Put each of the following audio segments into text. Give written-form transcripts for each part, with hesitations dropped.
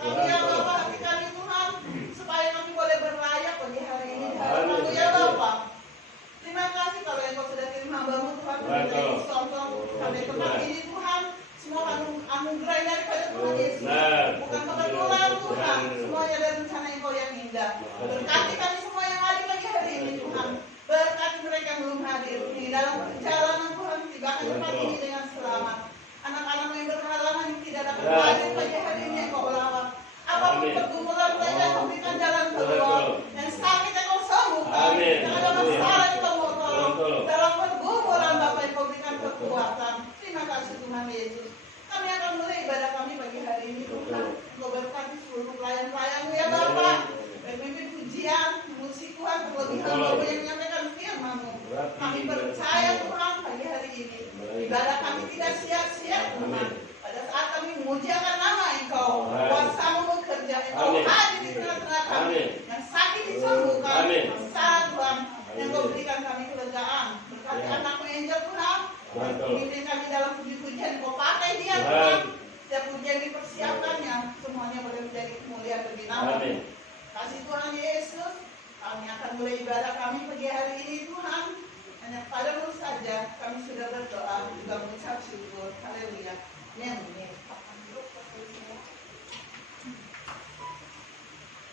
Kami ya Bapak, hati kami Tuhan, supaya kami boleh berlayak bagi hari Berkati kami semua yang hadir lagi hari ini Tuhan. Berkati mereka yang belum hadir di dalam perjalanan Tuhan, tibakan tempat ini dengan selamat. Anak-anak yang berhalangan yang tidak dapat hadir pagi hari ini Engkau lawat. Apapun pergumulan mereka, Engkau berikan jalan keluar. Yang sakit Engkau sembuhkan. Yang ada masalah Engkau mau tolong. Dalam pergumulan Bapak Engkau berikan kekuatan. Terima kasih Tuhan Yesus. Kami akan mulai ibadah kami pagi hari ini Tuhan. Engkau berkati seluruh pelayan-pelayan-Mu ya Bapak. Memimpin pujian, musik Tuhan, terlebih hamba yang menyampaikan firman-Mu. Kami percaya Tuhan pagi hari ini ibadah kami tidak sia-sia Tuhan. Pada saat kami memujiakan nama Engkau, kuasa-Mu bekerja, Engkau hadir di tengah-tengah kami. Yang sakit disembuhkan, masalah Tuhan, yang Engkau berikan kami kelegaan. Berkati anak-Mu Angel Tuhan, pimpin kami dalam puji-pujian, Engkau pakai dia Tuhan. Setiap pujian dipersiapkannya, semuanya boleh menjadi kemuliaan bagi nama-Mu. Kasih Tuhan Yesus, kami akan mulai ibadah kami pagi hari ini Tuhan. Hanya padamu saja kami sudah berdoa, juga mengucap syukur. Haleluya. Amin.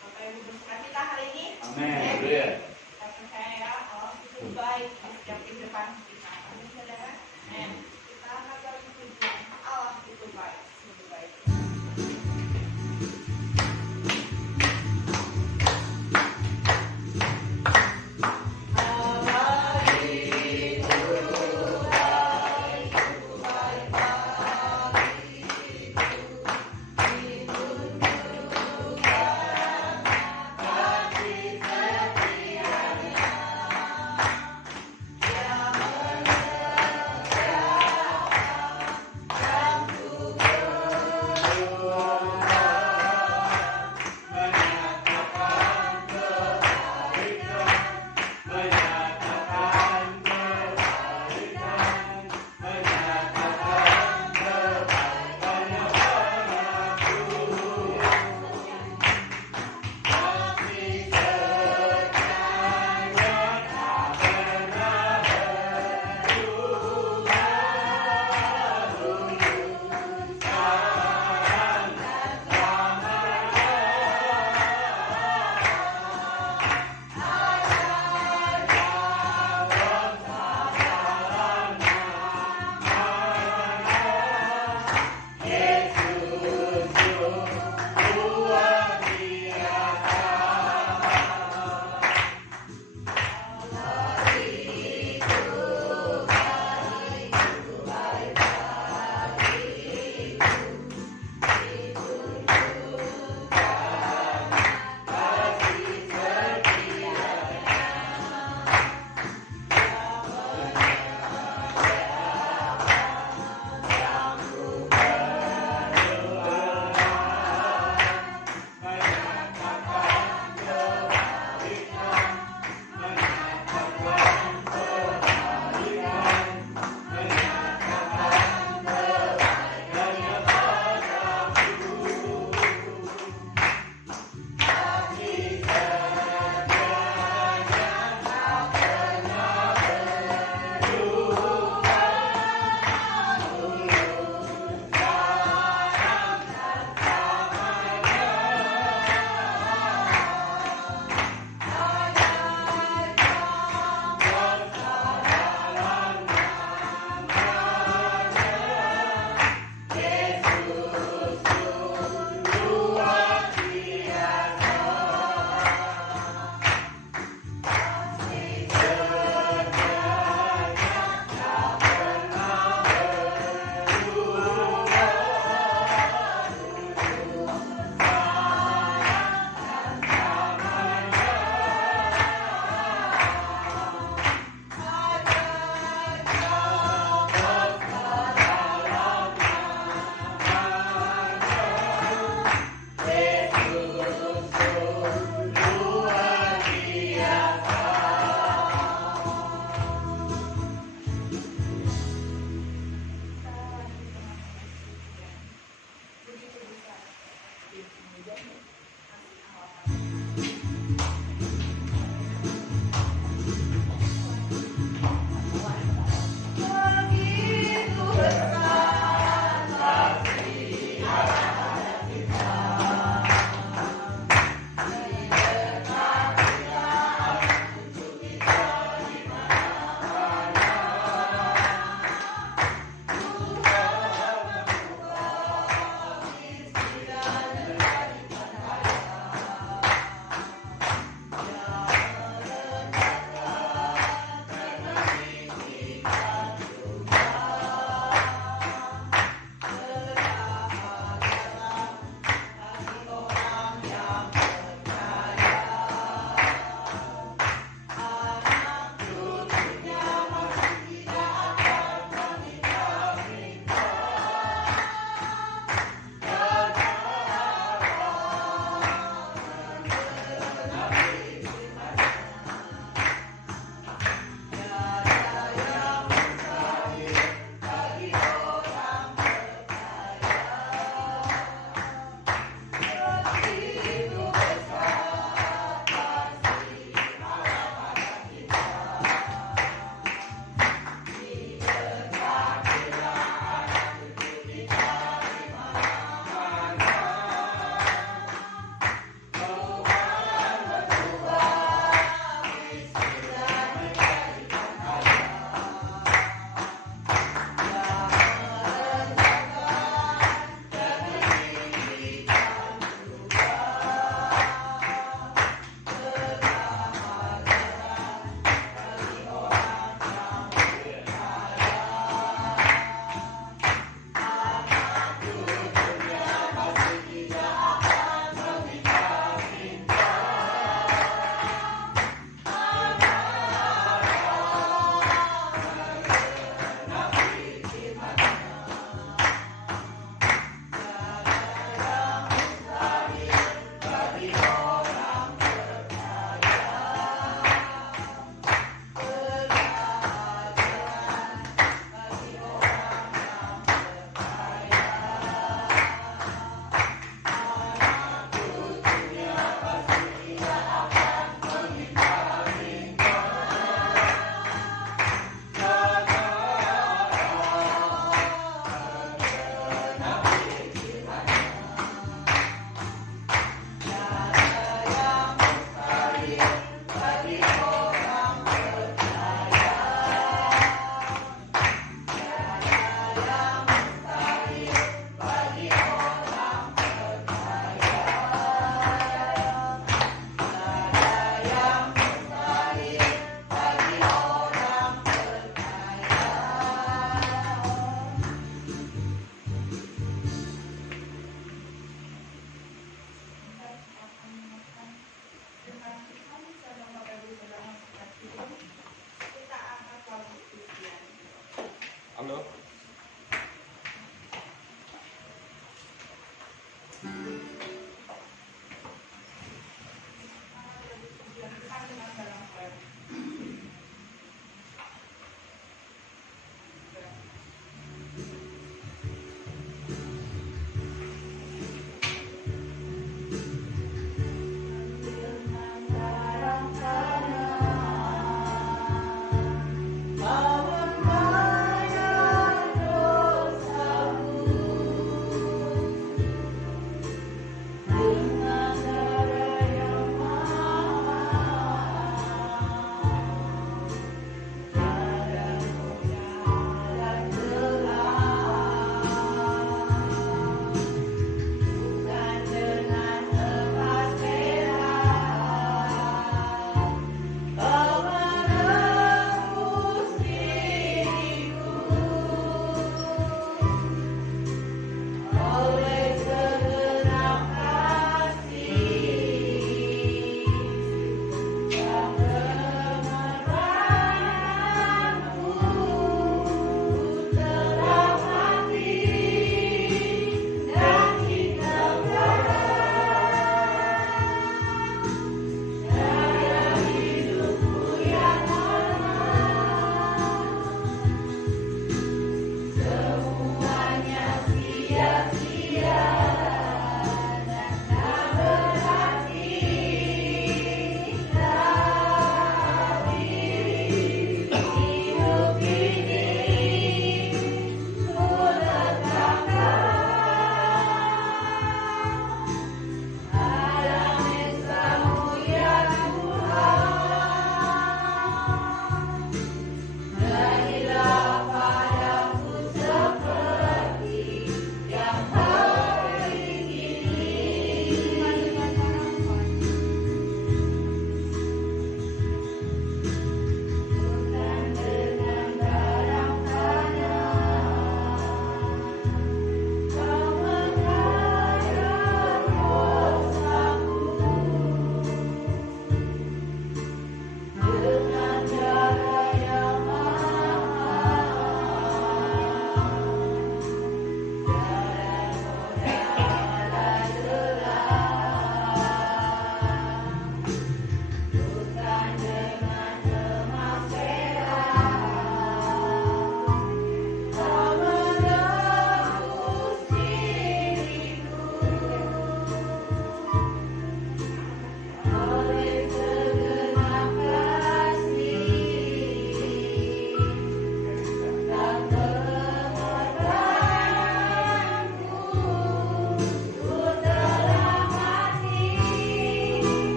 Bapak Ibu bersukacitta hari ini. Amin. Kita percaya Allah itu baik di setiap kehidupan kita. Amin saudara. Amin. Kita akan berpuji Allah itu baik, sungguh baik. Kasih setia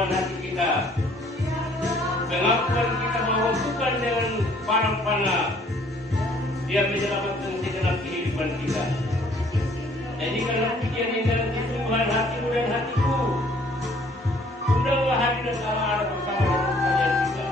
keteguhan hati kita, pengakuan kita bahwa bukan dengan barang panah Dia menyelamatkan segenap kehidupan kita. Jadi kalau pujian ini dalam kesungguhan hatimu dan hatiku, undanglah hadir dan Allah bersama dengan kalian juga.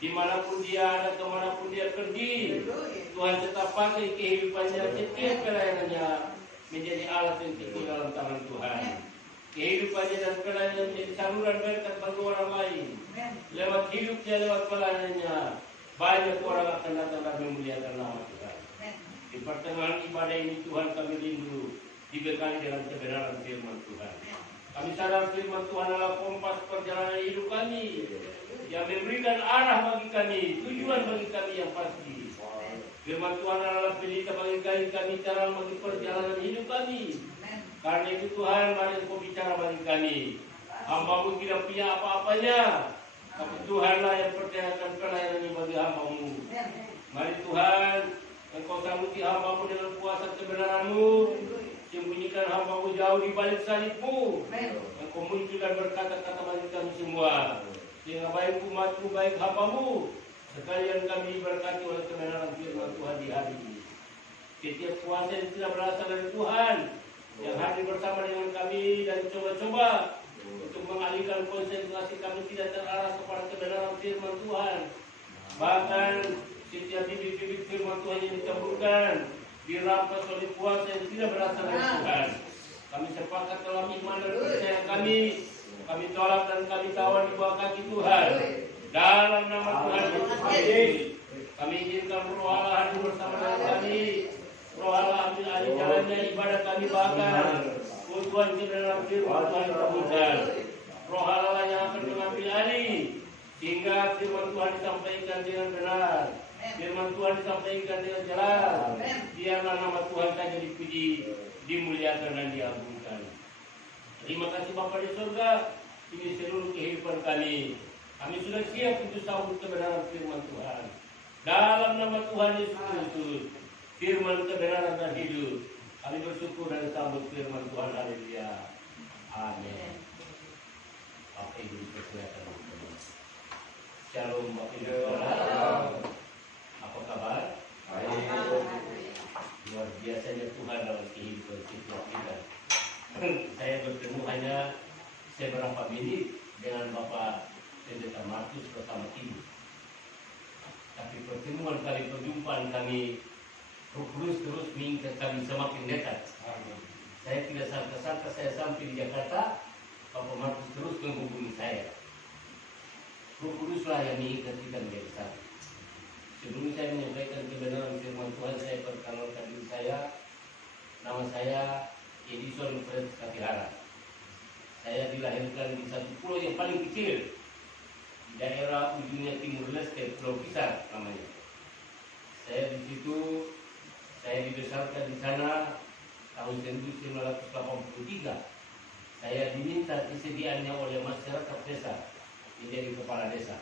Dimanapun dia ada, kemanapun dia pergi, Tuhan tetap pakai kehidupannya, setiap pelayanannya menjadi alat yang kecil dalam tangan Tuhan. Kehidupannya dan pelayanannya menjadi saluran berkat bagi orang lain. Lewat hidupnya, lewat pelayanannya, banyak orang akan datang dan memuliakan nama Tuhan. Di pertengahan ibadah ini Tuhan kami rindu dibekali dengan kebenaran firman Tuhan. Kami sadar firman Tuhan adalah kompas perjalanan hidup kami, yang memberikan arah bagi kami, tujuan bagi kami yang pasti. Firman Tuhan adalah pelita bagi kami, cara bagi perjalanan hidup kami. Karena itu Tuhan, mari Engkau bicara bagi kami. Hamba-Mu tidak punya apa-apanya, tapi Tuhanlah yang percayakan pelayanan ini bagi hamba-Mu. Mari Tuhan, Engkau saluti hamba-Mu dengan kuasa kebenaran-Mu. Sembunyikan hamba-Mu jauh di balik salib-Mu. Engkau munculkan berkata-kata bagi kami semua. Sehingga baik umat-Mu, baik hamba-Mu, sekalian kami berkati oleh kebenaran firman Tuhan di hari ini. Setiap kuasa yang tidak berasal dari Tuhan, yang hadir bersama dengan kami dan coba-coba untuk mengalihkan konsentrasi kami tidak terarah kepada kebenaran firman Tuhan. Bahkan setiap bibit-bibit firman Tuhan yang ditemukan dirampas oleh kuasa yang tidak berasal dari Tuhan. Kami sepakat dalam iman dan percaya kami tolak dan kami tawar di bawah kaki Tuhan. Dalam nama Tuhan Yesus, kami izinkan Roh Allah hadir bersama dengan kami. Roh Allah ambil alih jalannya ibadah kami, bahkan Oh Tuhan, kebenaran firman Tuhan kabulkan. Roh Allah yang akan mengambil alih, sehingga firman Tuhan disampaikan dengan benar. Firman Tuhan disampaikan dengan jelas. Biarlah nama Tuhan saja dipuji, dimuliakan dan diagungkan. Terima kasih Bapa di surga. Ini seluruh kehidupan kami. Kami sudah siap untuk sambut kebenaran firman Tuhan. Dalam nama Tuhan Yesus Kristus, firman kebenaran dan hidup. Kami bersyukur dan sambut firman Tuhan. Haleluya. Amin. Bapak Ibu dipersilakan. Shalom Bapak Ibu. Apa kabar? Luar biasanya Tuhan dalam kehidupan kita. Saya bertemu hanya beberapa menit dengan Bapak Pendeta Markus bersama ibu. Tapi pertemuan kali perjumpaan kami terus mengingat kami semakin dekat. Saya tidak sangka-sangka saya sampai di Jakarta, Bapak Markus terus menghubungi saya. Roh Kuduslah yang mengikat kita menjadi satu. Sebelum saya menyampaikan kebenaran firman Tuhan, saya perkenalkan diri saya. Nama saya Edison Fred Katihara. Saya dilahirkan di satu pulau yang paling kecil di daerah ujungnya Timur Leste, Pulau Pisar namanya. Saya di situ, saya dibesarkan di sana tahun 1983. Saya diminta kesediaannya oleh masyarakat desa menjadi kepala desa.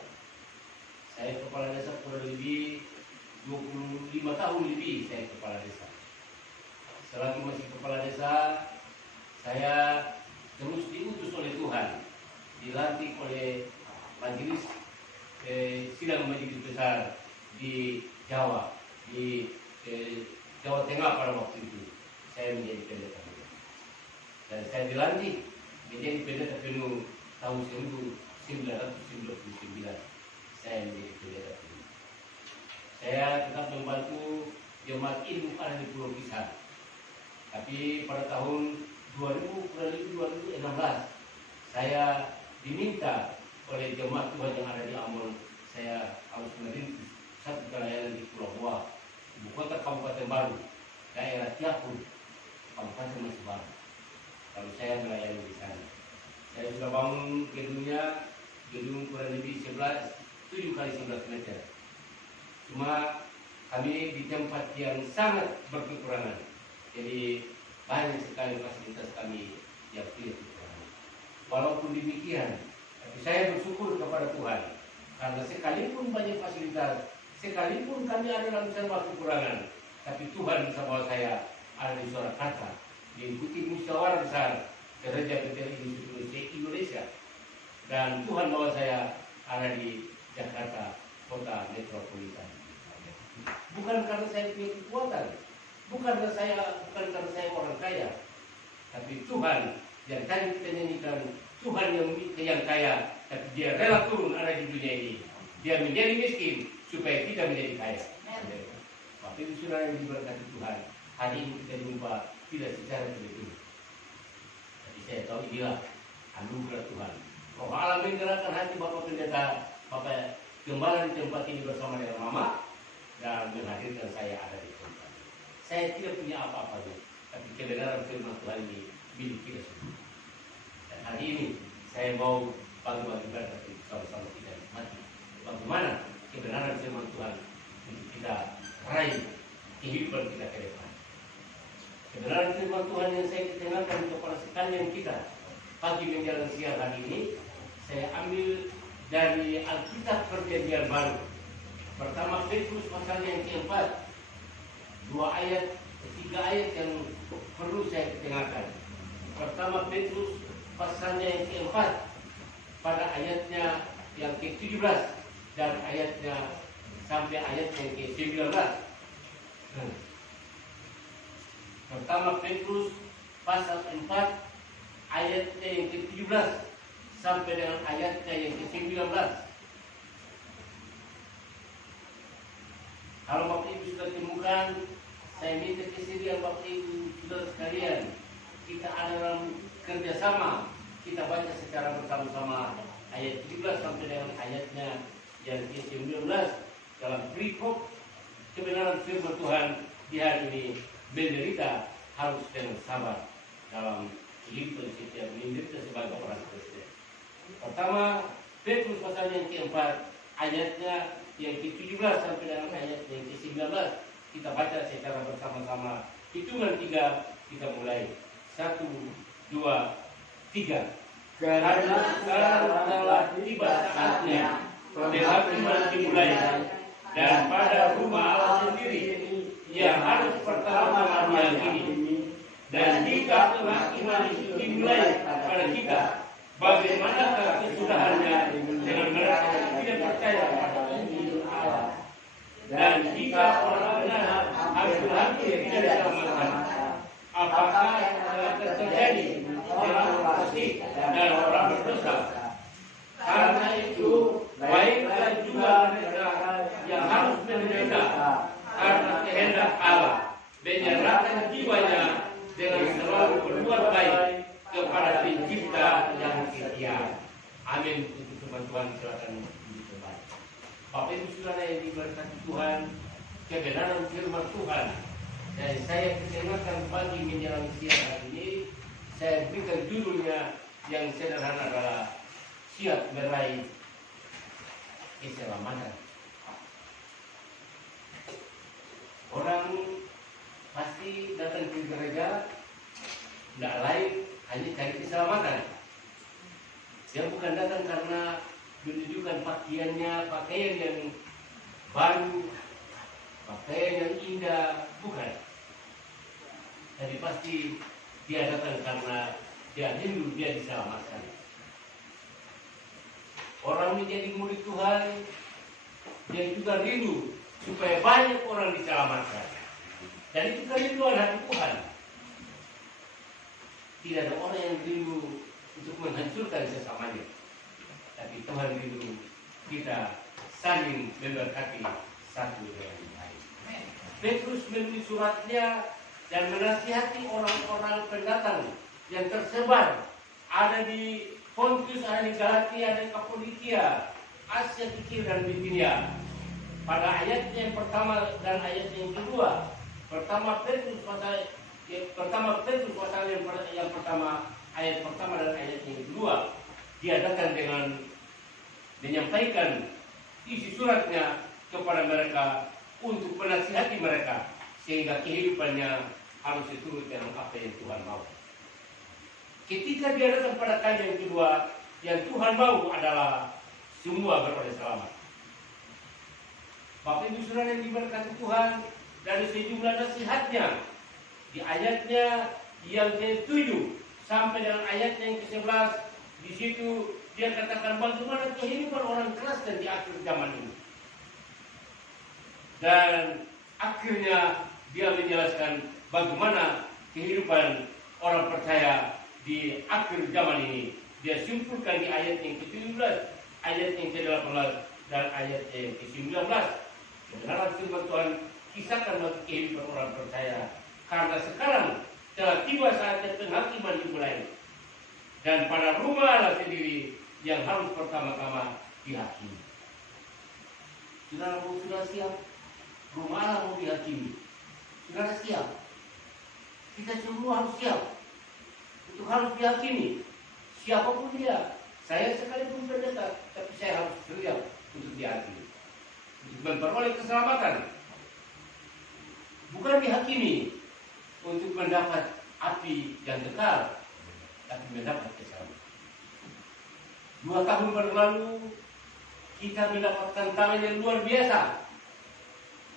Saya kepala desa kurang lebih 25 tahun lebih saya kepala desa. Selagi masih kepala desa, saya terus diutus oleh Tuhan, dilantik oleh majelis sidang majelis besar di Jawa, di Jawa Tengah pada waktu itu. Saya menjadi pendeta penuh. Dan saya dilantik menjadi pendeta penuh tahun 1999. Saya menjadi pendeta penuh. Saya tetap membantu jemaat ilmu ada di Pulau Pisar. Tapi pada tahun 2016 saya diminta oleh jemaat Tuhan yang ada di Ambon, saya harus merintis satu pelayanan di Pulau Buah, ibu kota Kabupaten Baru, daerah Tiapur, Kabupaten Masih Baru. Lalu saya melayani di sana. Saya sudah bangun gedungnya, gedung kurang lebih 7 kali 11 meter. Cuma kami di tempat yang sangat berkekurangan. Jadi banyak sekali fasilitas kami yang tidak kekurangan. Walaupun demikian, tapi saya bersyukur kepada Tuhan karena sekalipun banyak fasilitas, sekalipun kami ada dalam serba kekurangan, tapi Tuhan bisa bawa saya ada di Surakarta, diikuti musyawarah besar Gereja Betel Indonesia, dan Tuhan bawa saya ada di Jakarta, kota metropolitan. Bukan karena saya punya kekuatan, bukan karena saya orang kaya, tapi Tuhan yang tadi kita nyanyikan, Tuhan yang kaya, tapi dia rela turun ada di dunia ini. Dia menjadi miskin supaya kita menjadi kaya. Bapak Ibu Saudara yang diberkati Tuhan, hari ini kita jumpa tidak secara tiba-tiba. Tapi saya tahu inilah anugerah Tuhan. Roh Allah menggerakkan hati Bapak Pendeta, Bapak Gembala di tempat ini bersama dengan Mama, dan menghadirkan saya ada di tempat. Saya tidak punya apa-apa, tapi kebenaran firman Tuhan ini milik kita semua. Dan hari ini saya mau bagi-bagi berkat sama-sama kita nikmati bagaimana kebenaran firman Tuhan untuk kita raih kehidupan kita ke depan. Kebenaran firman Tuhan yang saya kekenalkan kepada sekalian kita pagi menjelang siang hari ini, saya ambil dari Alkitab Perjanjian Baru. Pertama Petrus pasal yang keempat, 3 ayat yang perlu saya kekenalkan. Pertama Petrus pasalnya yang keempat, pada ayatnya yang ke-17 dan ayatnya sampai ayat yang ke-19. Pertama Petrus pasal 4 ayatnya yang ke-17 sampai dengan ayatnya yang ke-19. Kalau Bapak Ibu sudah temukan, saya minta kesediaan Bapak Ibu saudara sekalian, kita ada dalam kerjasama, kita baca secara bersama-sama ayat 17 sampai dengan ayatnya yang ke-19 dalam berikut kebenaran firman Tuhan di hari ini. Menderita harus dengan sabar dalam Filipi setiap menderita sebagai orang Kristen. Pertama, Petrus pasal yang keempat, ayatnya yang ke-17 sampai dengan ayat yang ke-19. Kita baca secara bersama-sama. Hitungan 3, kita mulai. 1, 2, 3. Karena telah tiba saatnya penghakiman dimulai, dan pada rumah Allah sendiri yang harus pertama diyakini. Dan jika penghakiman itu dimulai pada kita, bagaimanakah kesudahannya dengan mereka yang tidak percaya pada Injil Allah? Dan jika orang benar hampir tidak diselamatkan, apakah akan terjadi orang fasik dan orang berdosa? Karena itu, baiklah juga mereka yang harus menderita karena kehendak Allah, menyerahkan jiwanya dengan selalu berbuat baik kepada Pencipta yang setia. Amin. Untuk firman Tuhan, silakan dibaca. Bapak Ibu Saudara yang diberkati Tuhan, kebenaran firman Tuhan dan saya perkenalkan pagi menjelang siang hari ini, saya berikan judulnya yang sederhana adalah siap meraih keselamatan. Orang pasti datang ke gereja tidak lain hanya cari keselamatan. Dia bukan datang karena menunjukkan pakaian yang baru, pakaian yang indah, bukan. Jadi pasti dia datang karena dia rindu dia diselamatkan. Orang menjadi murid Tuhan, dia juga rindu supaya banyak orang diselamatkan. Dan itu kerinduan hati Tuhan. Tidak ada orang yang rindu untuk menghancurkan sesamanya, tapi Tuhan rindu kita saling memberkati satu dengan yang lain. Petrus menulis suratnya dan menasihati orang-orang pendatang yang tersebar ada di Pontus, ada di Galatia, ada di Kapadokia, Asia Kecil dan Bitinia. Pada ayat yang pertama dan ayat yang kedua, pertama Petrus pasal yang pertama, ayat pertama dan ayat yang kedua, dia datang dengan menyampaikan isi suratnya kepada mereka untuk menasihati mereka sehingga kehidupannya harus diturut dengan apa yang Tuhan mau. Ketika dia datang pada kali yang kedua, yang Tuhan mau adalah semua beroleh selamat. Bapak Ibu Saudara yang diberkati Tuhan, dari sejumlah nasihatnya di ayatnya yang ke-7 sampai dengan ayat yang ke-11, di situ dia katakan bagaimana kehidupan orang Kristen di akhir zaman ini. Dan akhirnya dia menjelaskan bagaimana kehidupan orang percaya di akhir zaman ini. Dia simpulkan di ayat yang ke-17, ayat yang ke-18 dan ayat yang ke-19. Kebenaran firman Tuhan kisahkan bagi kehidupan orang percaya, karena sekarang telah tiba saatnya penghakiman dimulai, dan pada rumah Allah sendiri yang harus pertama-tama dihakimi. Saudara sudah siap? Rumah Allah mau dihakimi. Saudara siap? Kita semua harus siap untuk harus dihakimi. Siapapun dia, saya sekalipun pendeta, tapi saya harus siap untuk dihakimi, untuk memperoleh keselamatan. Bukan dihakimi untuk mendapat api yang kekal, tapi mendapat keselamatan. 2 tahun berlalu, kita mendapatkan tantangan yang luar biasa.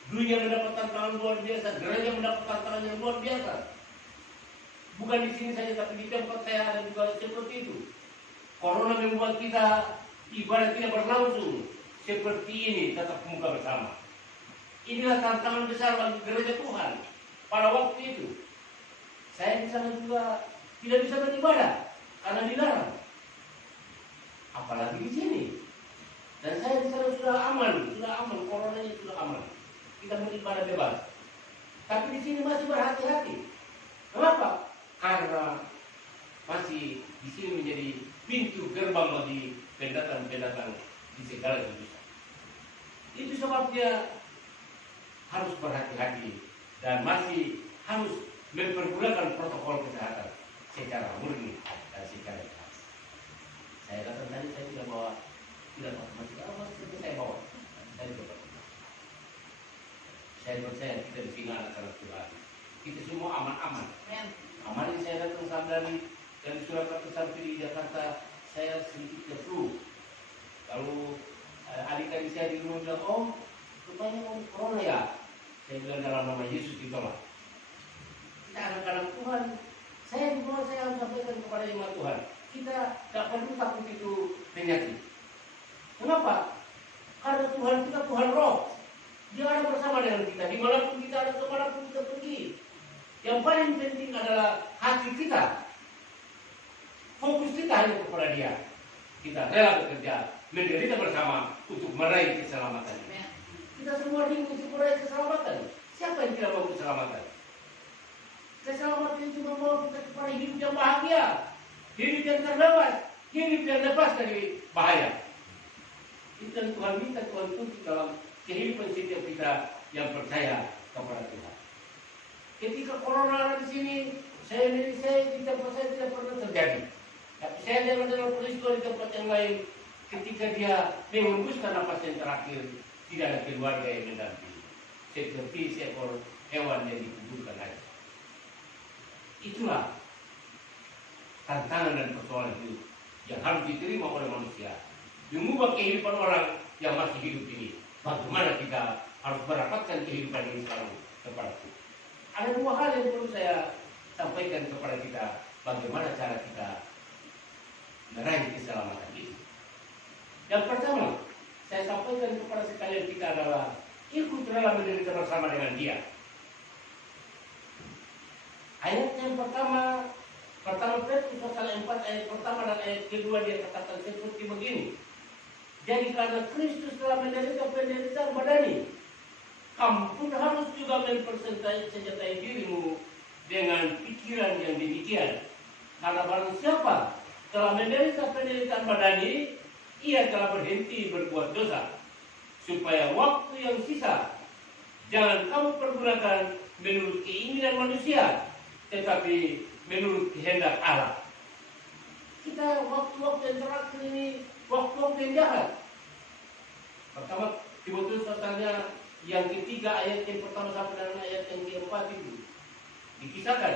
Dunia mendapat tantangan luar biasa, gereja mendapat tantangan yang luar biasa. Bukan di sini saja, tapi di tempat saya ada juga seperti itu. Corona membuat kita ibadah tidak berlangsung seperti ini, tetap muka bersama. Inilah tantangan besar bagi gereja Tuhan pada waktu itu. Saya di sana juga tidak bisa beribadah karena dilarang. Apalagi di sini. Dan saya di sana sudah aman, coronanya sudah aman. Kita beribadah bebas. Tapi di sini masih berhati-hati. Kenapa? Karena masih di sini menjadi pintu gerbang bagi pendatang-pendatang di segala jurusan. Itu sebabnya harus berhati-hati dan masih harus mempergunakan protokol kesehatan. secara murni dan secara ikhlas. Saya katakan tadi saya tidak bawa matematika, tapi saya bawa. Saya juga. Saya percaya kita di sini anak-anak Tuhan. Kita semua aman-aman. Kemarin saya datang dari Surakarta sampai di Jakarta, saya sedikit flu. Kalau adik-adik saya di rumah bilang, oh, rupanya corona ya. Saya bilang dalam nama Yesus ditolak. Kita anak-anak Tuhan. Saya di rumah saya harus sampaikan kepada jemaat Tuhan. Kita tidak perlu takut itu penyakit. Kenapa? Karena Tuhan kita Tuhan roh. Dia ada bersama dengan kita. Dimanapun kita ada, kemanapun kita pergi. Yang paling penting adalah hati kita. Fokus kita hanya kepada Dia. Kita rela bekerja, menderita bersama untuk meraih keselamatan. Kita semua rindu untuk meraih keselamatan. Siapa yang tidak mau keselamatan? Keselamatan itu membawa kita kepada hidup yang bahagia, hidup yang terbebas, hidup yang lepas dari bahaya. Itu yang Tuhan minta, Tuhan tuntut dalam kehidupan setiap kita yang percaya kepada Tuhan. Ketika corona ada di sini, saya di tempat saya tidak pernah terjadi. Tapi saya dengar dalam peristiwa di tempat yang lain, ketika dia mengembuskan napas yang terakhir, tidak ada keluarga yang mendampingi. Seperti seekor hewan yang dikuburkan aja. Itulah tantangan dan persoalan hidup yang harus diterima oleh manusia. Mengubah kehidupan orang yang masih hidup ini. Bagaimana kita harus merapatkan kehidupan ini sekarang kepada Tuhan. Ada dua hal yang perlu saya sampaikan kepada kita. Bagaimana cara kita meraih keselamatan itu. Yang pertama, saya sampaikan kepada sekalian kita adalah ikut rela menderita bersama dengan Dia. Ayat yang pertama Petrus pasal 4 ayat pertama dan ayat kedua dia katakan seperti begini. Jadi karena Kristus telah menderita penderitaan badani, kamu pun harus juga mempersenjatai dirimu dengan pikiran yang demikian. Karena barang siapa telah menderita penderitaan badani, ia telah berhenti berbuat dosa, supaya waktu yang sisa jangan kamu pergunakan menurut keinginan manusia, tetapi menurut kehendak Allah. Kita waktu-waktu yang terakhir ini waktu-waktu yang jahat. Pertama Timotius pasalnya yang ketiga ayat yang pertama sampai dengan ayat yang keempat itu dikisahkan.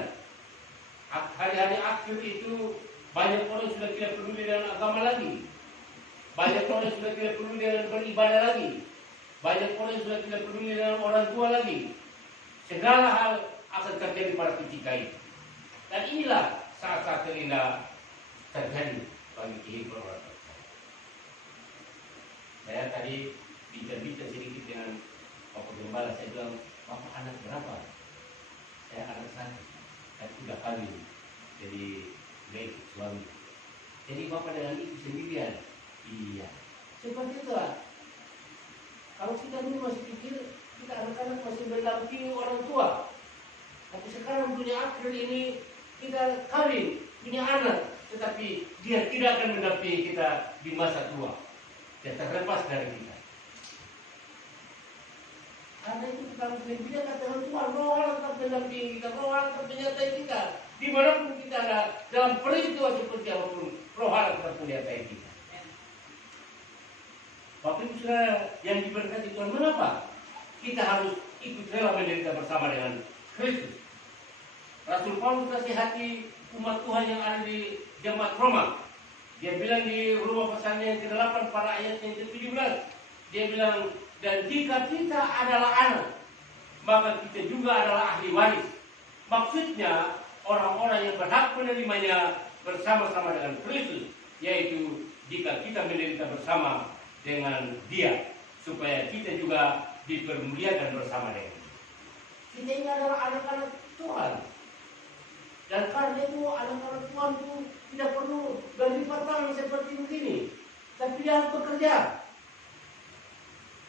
Hari-hari akhir itu banyak orang sudah tidak peduli dengan agama lagi. Banyak orang sudah tidak peduli dengan beribadah lagi. Banyak orang sudah tidak peduli dengan orang tua lagi. Segala hal akan terjadi pada ketika itu. Dan inilah saat-saat terindah terjadi bagi kehidupan orang percaya. Saya tadi bincang-bincang sedikit dengan Bapak Gembala. Saya bilang, Bapak anak berapa? Saya anak satu. Saya sudah kawin. Jadi baik suami. Jadi Bapak dengan ibu sendirian. Iya. Seperti itu lah. Kalau kita dulu masih pikir kita anak-anak masih mendampingi orang tua. Tapi sekarang dunia akhir ini kita kawin, punya anak, tetapi dia tidak akan mendampingi kita di masa tua. Dia terlepas dari kita. Karena itu kita harus membiarkan dengan Tuhan. Roh Allah tetap mendampingi kita, Roh Allah tetap menyertai kita. Dimanapun kita ada, dalam peristiwa seperti apapun, Roh Allah tetap menyertai kita. Bapak Ibu Saudara yang diberkati Tuhan, mengapa kita harus ikut rela menderita bersama dengan Kristus? Rasul Paulus nasihati umat Tuhan yang ada di jemaat Roma. Dia bilang di Roma pasalnya yang ke-8 pada ayat yang ke-17. Dia bilang, dan jika kita adalah anak, maka kita juga adalah ahli waris. Maksudnya orang-orang yang berhak menerimanya bersama-sama dengan Kristus, yaitu jika kita menderita bersama dengan Dia, supaya kita juga dipermuliakan bersama dengan Dia. Kita ini adalah anak-anak Tuhan. Dan karena itu anak-anak Tuhan itu tidak perlu berlipat tangan seperti begini, tapi dia harus bekerja.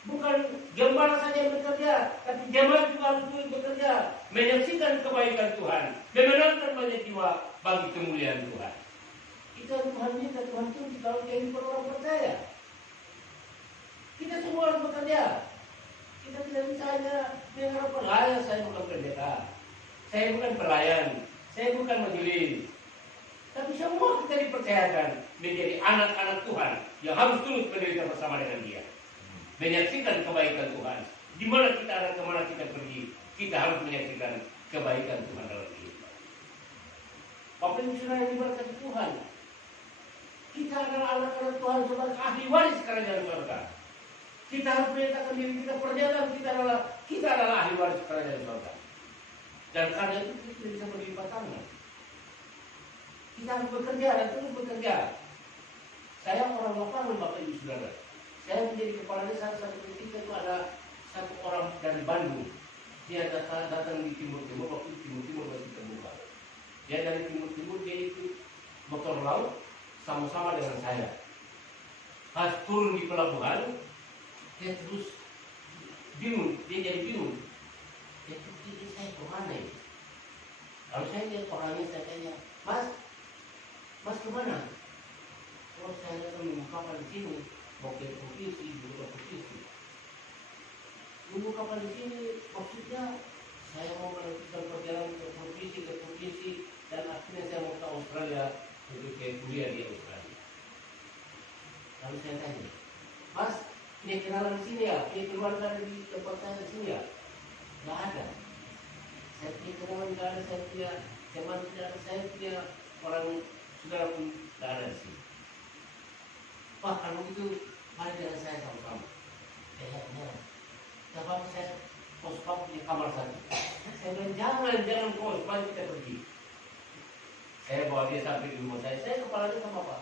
Bukan gembala saja yang bekerja, tapi jemaat juga harus bekerja, menyaksikan kebaikan Tuhan, memenangkan banyak jiwa bagi kemuliaan Tuhan. Itu yang Tuhan minta, Tuhan tuntut dalam kehidupan orang percaya. Kita semua harus bekerja. Kita tidak bisa hanya mengharapkan, saya bukan pendeta, saya bukan pelayan, saya bukan majelis, Tapi semua kita dipercayakan menjadi anak-anak Tuhan yang harus turut menderita bersama dengan Dia, menyaksikan kebaikan Tuhan. Di mana kita ada, kemana kita pergi, kita harus menyaksikan kebaikan Tuhan dalam kehidupan. Bapak Ibu Saudara yang diberkati Tuhan, kita adalah anak-anak Tuhan sebagai ahli waris kerajaan surga. Kita harus menyatakan diri kita, pernyataan kita adalah ahli waris kerajaan surga. Dan karena itu kita tidak bisa berlipat tangan. Kita harus bekerja dan terus bekerja. Saya orang lapangan, Bapak Ibu Saudara. Saya menjadi kepala desa satu ketika itu ada satu orang dari Bandung. Dia datang di timur-timur, waktu timur-timur masih terbuka. Dia dari timur-timur, dia ikut motor laut sama-sama dengan saya. Pas turun di pelabuhan, dia terus bingung, dia jadi bingung. Dia pikir saya kemana ya? Kalau saya lihat orangnya, saya tanya, Mas kemana? Oh, saya datang nunggu kapal di sini, mau ke provinsi, dulu ke provinsi. Nunggu kapal di sini, maksudnya saya mau melanjutkan perjalanan ke provinsi, dan akhirnya saya mau ke Australia untuk kuliah di Australia. Lalu saya tanya, Mas, ini kenalan di sini ya? Ini keluarga di tempat saya di sini ya? Nggak ada. Saya punya kenalan nggak ada, saya punya teman tidak ada, saya punya orang saudara pun nggak ada di sini. Pak, kalau begitu, mari dengan saya sama-sama. Ya. Sebab saya pospam di kamar satu. Saya bilang, jangan kos, mari kita pergi. Saya bawa dia sampai di rumah saya kepala desa Bapak.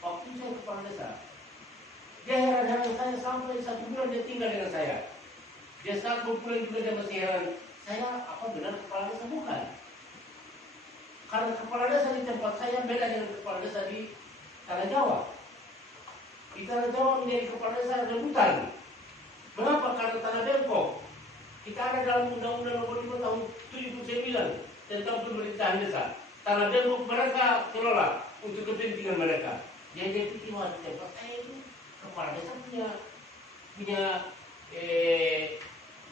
Waktu saya kepala desa, dia heran-heran saya sampai 1 bulan dia tinggal dengan saya. Dia saat pulang juga dia masih heran, saya apa benar kepala desa? Bukan. Karena kepala desa di tempat saya beda dengan kepala desa di Tanah Jawa. Di Tanah Jawa menjadi kepala desa rebutan. Mengapa? Karena tanah bengkok. Kita ada dalam Undang-Undang Nomor 5 Tahun 79 tentang pemerintahan desa. Tanah bengkok mereka kelola untuk kepentingan mereka. Jadi itu tempat saya itu kepala desa punya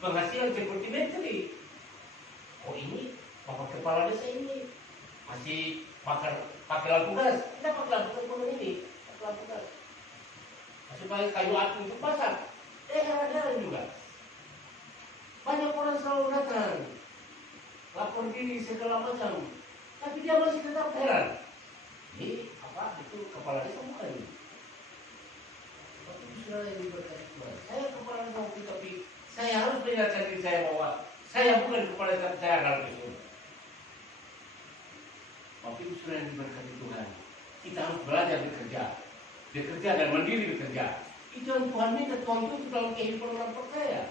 penghasilan seperti menteri. Oh ini bapak kepala desa ini masih pakai lampu gas. Kita pakai lampu gas komen ini, pakai lampu gas. Masih pakai kayu api untuk masak. Heran-heran juga. Banyak orang selalu datang, lapor diri segala macam, tapi dia masih tetap heran. Ini apa? Itu kepala desa bukan ini. Tapi sudah yang diberkati Tuhan. Saya kepala desa tapi saya harus menyatakan diri saya bahwa saya bukan kepala desa, saya akan ke surga. Tapi sudah yang diberkati Tuhan. Kita harus belajar bekerja dan mandiri bekerja. Itu yang Tuhan minta, Tuhan itu dalam kehidupan orang percaya.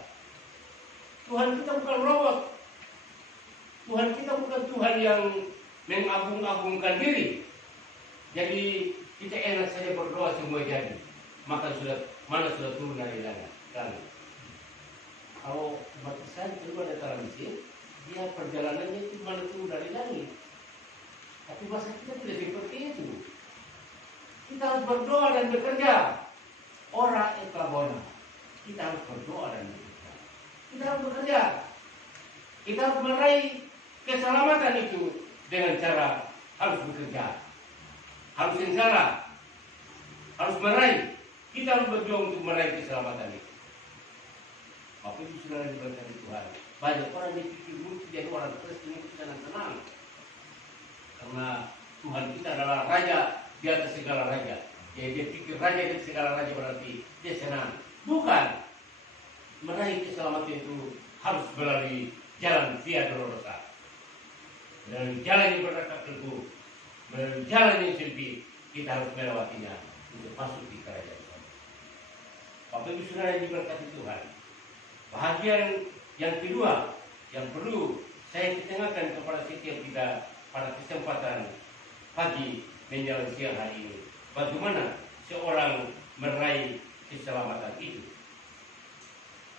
Tuhan kita bukan robot. Tuhan kita bukan Tuhan yang mengagung-agungkan diri. Jadi kita enak saja berdoa semua jadi. Maka mana sudah turun dari langit. Kalau umat Islam keluar dari tanah Mesir, dia perjalanannya itu mana turun dari langit. Tapi bahasa kita tidak seperti itu. Kita harus berdoa dan bekerja. Ora et labora. Kita harus berdoa dan bekerja. Kita harus bekerja. Kita harus meraih keselamatan itu dengan cara harus bekerja. Harus sengsara. Harus meraih. Kita harus berjuang untuk meraih keselamatan itu. Bapak Ibu Saudara diberkati Tuhan. Banyak orang yang pikir mungkin jadi orang Kristen itu senang-senang. Karena Tuhan kita adalah raja di atas segala raja. Jadi dia pikir raja di atas segala raja berarti dia senang. Bukan. Meraih keselamatan itu harus melalui jalan via dolorosa. Melalui jalan yang berdekat-dekat, melalui jalan yang sempit, kita harus melewatinya untuk masuk di kerajaan Tuhan. Bapak Ibu Saudara yang diberkati Tuhan. Bahagian yang kedua yang perlu saya ketengahkan kepada setiap kita pada kesempatan pagi menjelang siang hari ini. Bagaimana seorang meraih keselamatan itu?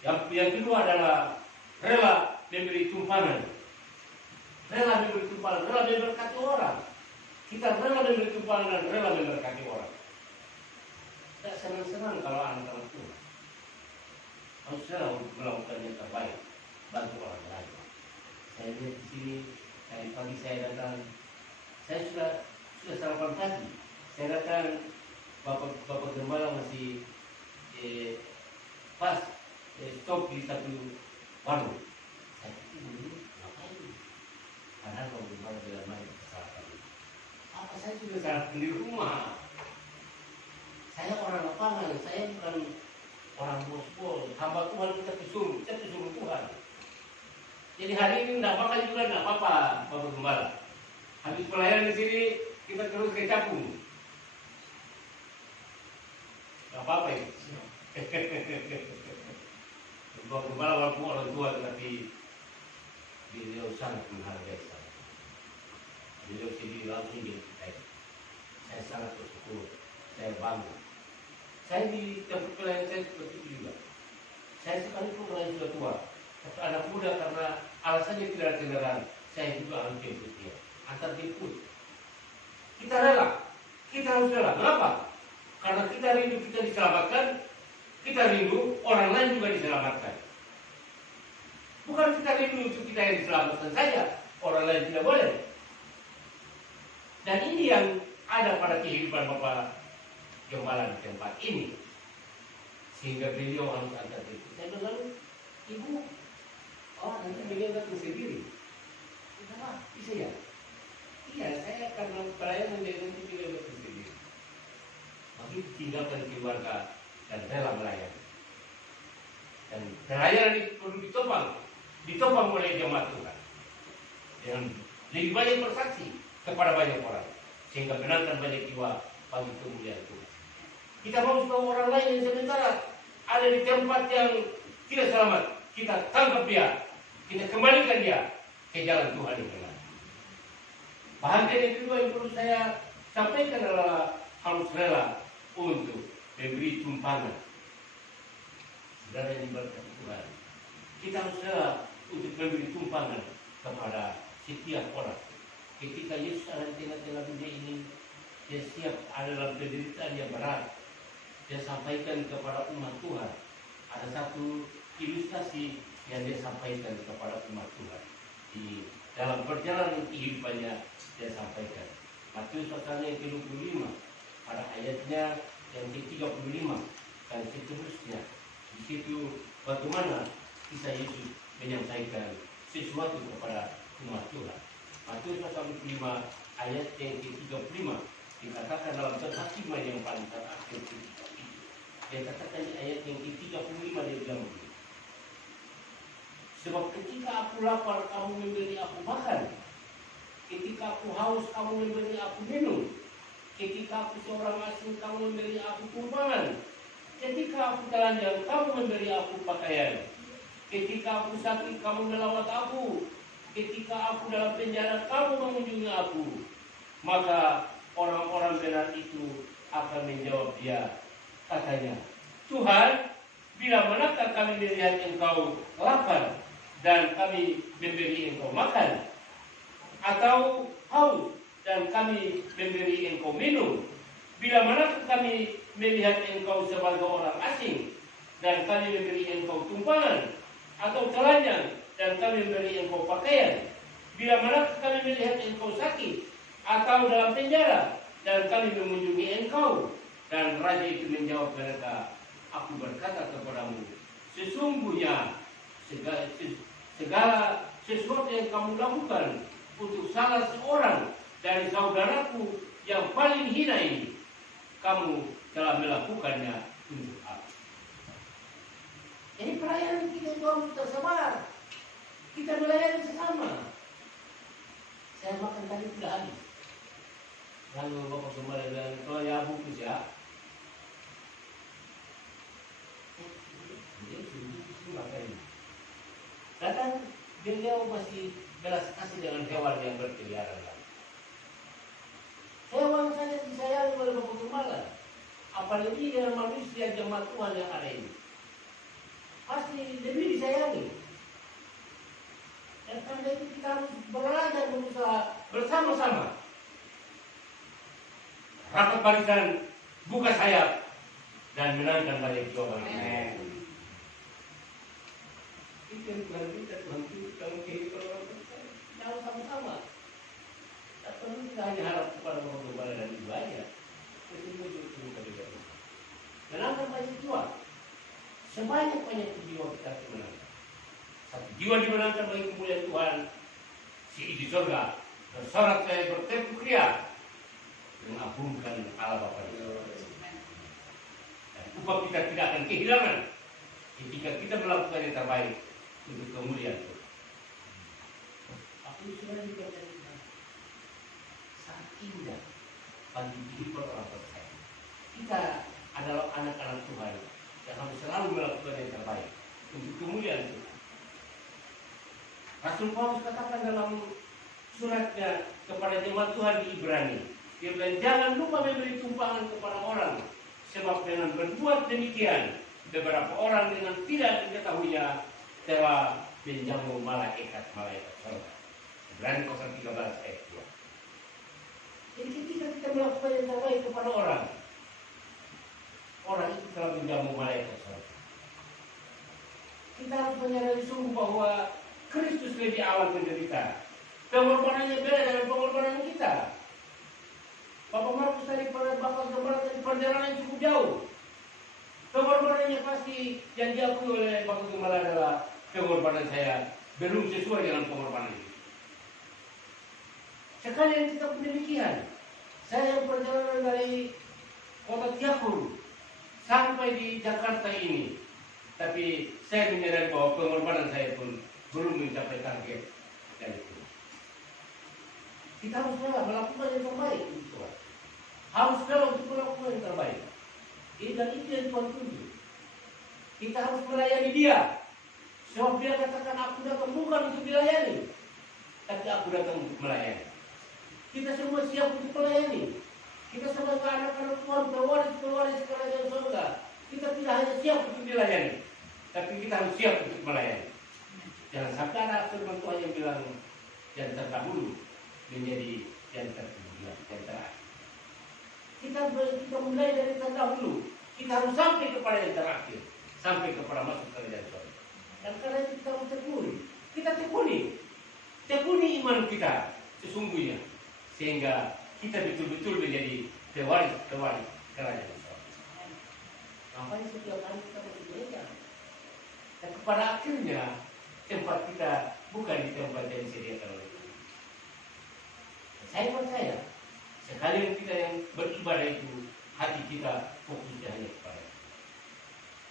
Yang kedua adalah rela memberi tumpangan. Rela memberi tumpangan, rela memberkati orang. Kita rela memberi tumpangan dan rela memberkati orang. Tidak senang-senang kalau anak-anak Tuhan. Harus senang untuk melakukan yang terbaik, bantu orang lain. Saya lihat di sini, tadi pagi saya datang, saya sudah sarapan pagi. Saya datang, Bapak Gembala masih pas stop di satu warung. Saya pikir ini ngapain? Padahal Bapak Gembala bilang mari kita sarapan. Apa saya sudah sarapan di rumah? Saya orang lapangan, saya bukan orang bos-bos. Hamba Tuhan kita disuruh Tuhan. Jadi hari ini tidak makan juga tidak apa-apa, Bapak Gembala. Habis pelayanan di sini kita terus ke Cakung. Tidak apa-apa ya. Bapak Gembala walaupun orang tua tetapi beliau sangat menghargai saya. Beliau sendiri langsung mencintai. Saya sangat bersyukur, saya bangga. Saya di tempat pelayanan saya seperti itu juga. Saya sekalipun orang sudah tua, tapi anak muda karena alasannya tidak ada kendaraan, saya juga harus jemput dia. Antar jemput. Kita rela, kita harus rela. Kenapa? Karena kita rindu kita diselamatkan, kita rindu orang lain juga diselamatkan. Bukan kita rindu untuk kita yang diselamatkan saja, orang lain tidak boleh. Dan ini yang ada pada kehidupan Bapak Gembala di tempat ini, sehingga beliau harus antar jemput. Saya bilang, Ibu, nanti beliau datang sendiri. Kenapa? Bisa ya? Iya, saya karena pelayanan dia nanti beliau datang sendiri. Maka tinggalkan keluarga dan rela melayani. Dan pelayanan itu perlu ditopang oleh jemaat Tuhan. Dengan lebih banyak bersaksi kepada banyak orang, sehingga menangkan banyak jiwa bagi kemuliaan Tuhan. Kita mau tahu orang lain yang sementara ada di tempat yang tidak selamat, kita tangkap dia, kita kembalikan dia ke jalan Tuhan yang benar. Bahagian yang kedua yang perlu saya sampaikan adalah harus rela untuk memberi tumpangan. Saudara yang diberkati Tuhan, kita harus rela untuk memberi tumpangan kepada setiap orang. Ketika Yesus ada di tengah-tengah dunia ini, dia siap ada dalam penderitaan yang berat. Dia sampaikan kepada umat Tuhan. Ada satu ilustrasi yang dia sampaikan kepada umat Tuhan. Di dalam perjalanan kehidupannya dia sampaikan. Matius pasal yang ke-25 pada ayatnya yang ke-35 dan seterusnya. Di situ bagaimana kisah Yesus menyampaikan sesuatu kepada umat Tuhan. Matius pasal 25 ayat yang ke-35 dikatakan dalam terhakiman yang paling terakhir. Dia katakan di ayat yang ke-35 dia bilang begini. Sebab ketika aku lapar kamu memberi aku makan, ketika aku haus kamu memberi aku minum, ketika aku seorang asing kamu memberi aku tumpangan, ketika aku telanjang kamu memberi aku pakaian, ketika aku sakit kamu melawat aku, ketika aku dalam penjara kamu mengunjungi aku. Maka orang-orang benar itu akan menjawab dia, katanya, Tuhan, bila manakah kami melihat engkau lapar dan kami memberi engkau makan, atau haus dan kami memberi engkau minum? Bila manakah kami melihat engkau sebagai orang asing dan kami memberi engkau tumpangan, atau telanjang dan kami memberi engkau pakaian? Bila manakah kami melihat engkau sakit atau dalam penjara dan kami mengunjungi engkau? Dan raja itu menjawab mereka, aku berkata kepadamu, sesungguhnya segala sesuatu yang kamu lakukan untuk salah seorang dari saudaraku yang paling hina ini, kamu telah melakukannya untuk aku. Ini pelayanan kita itu harus tersebar. Kita melayani sesama. Saya makan tadi tidak habis. Lalu Bapak Gembala bilang, kalau ya bungkus ya. Kadang beliau masih belas kasih dengan hewan yang berkeliaran. Hewan saja disayangi oleh Bapak Gembala, apalagi dengan manusia jemaat Tuhan yang ada ini. Pasti lebih disayangi. Dan karena itu kita harus belajar berusaha bersama-sama. Rapat barisan, buka sayap, dan menangkan banyak jiwa. Itu yang Tuhan minta, Tuhan itu kalau kehidupan orang kita harus sama-sama. Tak perlu kita hanya harap kepada Bapak Gembala dan Ibu aja. Itu juga tidak. Menangkan banyak jiwa. Sebanyak-banyak jiwa kita harus menangkan. Satu jiwa dimenangkan bagi kemuliaan Tuhan, si di surga bersorak saya bertepuk kriya mengagungkan Allah Bapa. Dan upah kita tidak akan kehilangan ketika kita melakukan yang terbaik untuk kemuliaan Tuhan. Aku sudah dikatakan sangat indah bagi kehidupan orang percaya. Kita adalah anak-anak Tuhan yang harus selalu melakukan yang terbaik untuk kemuliaan Tuhan. Rasul Paulus katakan dalam suratnya kepada jemaat Tuhan di Ibrani, dia bilang jangan lupa memberi tumpangan kepada orang, sebab dengan berbuat demikian beberapa orang dengan tidak diketahuinya telah menjamu malaikat-malaikat surga. Ibrani pasal 13 ayat 2. Jadi ketika kita melakukan yang terbaik kepada orang, orang itu telah menjamu malaikat surga. Kita harus menyadari sungguh bahwa Kristus lebih awal menderita. Pengorbanannya beda dengan pengorbanan kita. Bapak Markus tadi pada Bapak Gembala tadi perjalanan cukup jauh. Pengorbanannya pasti yang diakui oleh Bapak Gembala adalah pengorbanan saya belum sesuai dengan pengorbanan itu. Sekalian kita pun demikian. Saya yang perjalanan dari kota Tiapur sampai di Jakarta ini, tapi saya menyadari bahwa pengorbanan saya pun belum mencapai target dan itu. Kita harus melakukan yang terbaik untuk Tuhan. Harus untuk melakukan yang terbaik. Dan itu yang Tuhan tuju. Kita harus melayani Dia. Sebab Dia katakan aku datang bukan untuk dilayani, tapi aku datang untuk melayani. Kita semua siap untuk melayani. Kita sebagai anak-anak Tuhan, pewaris kerajaan surga. Kita tidak hanya siap untuk dilayani, tapi kita harus siap untuk melayani. Jangan sampai ada firman Tuhan yang bilang yang terdahulu menjadi yang terkemudian, yang terakhir. Kita mulai dari terdahulu, kita harus sampai kepada yang terakhir, sampai kepada masuk kerajaan surga. Dan karena itu kita harus tekuni. Kita tekuni iman kita sesungguhnya, sehingga kita betul-betul menjadi pewaris kerajaan surga. Makanya setiap hari kita bergereja. Dan kepada akhirnya tempat kita bukan di tempat yang disediakan oleh Tuhan. Saya percaya sekalian kita yang beribadah itu hati kita fokusnya hanya kepada itu.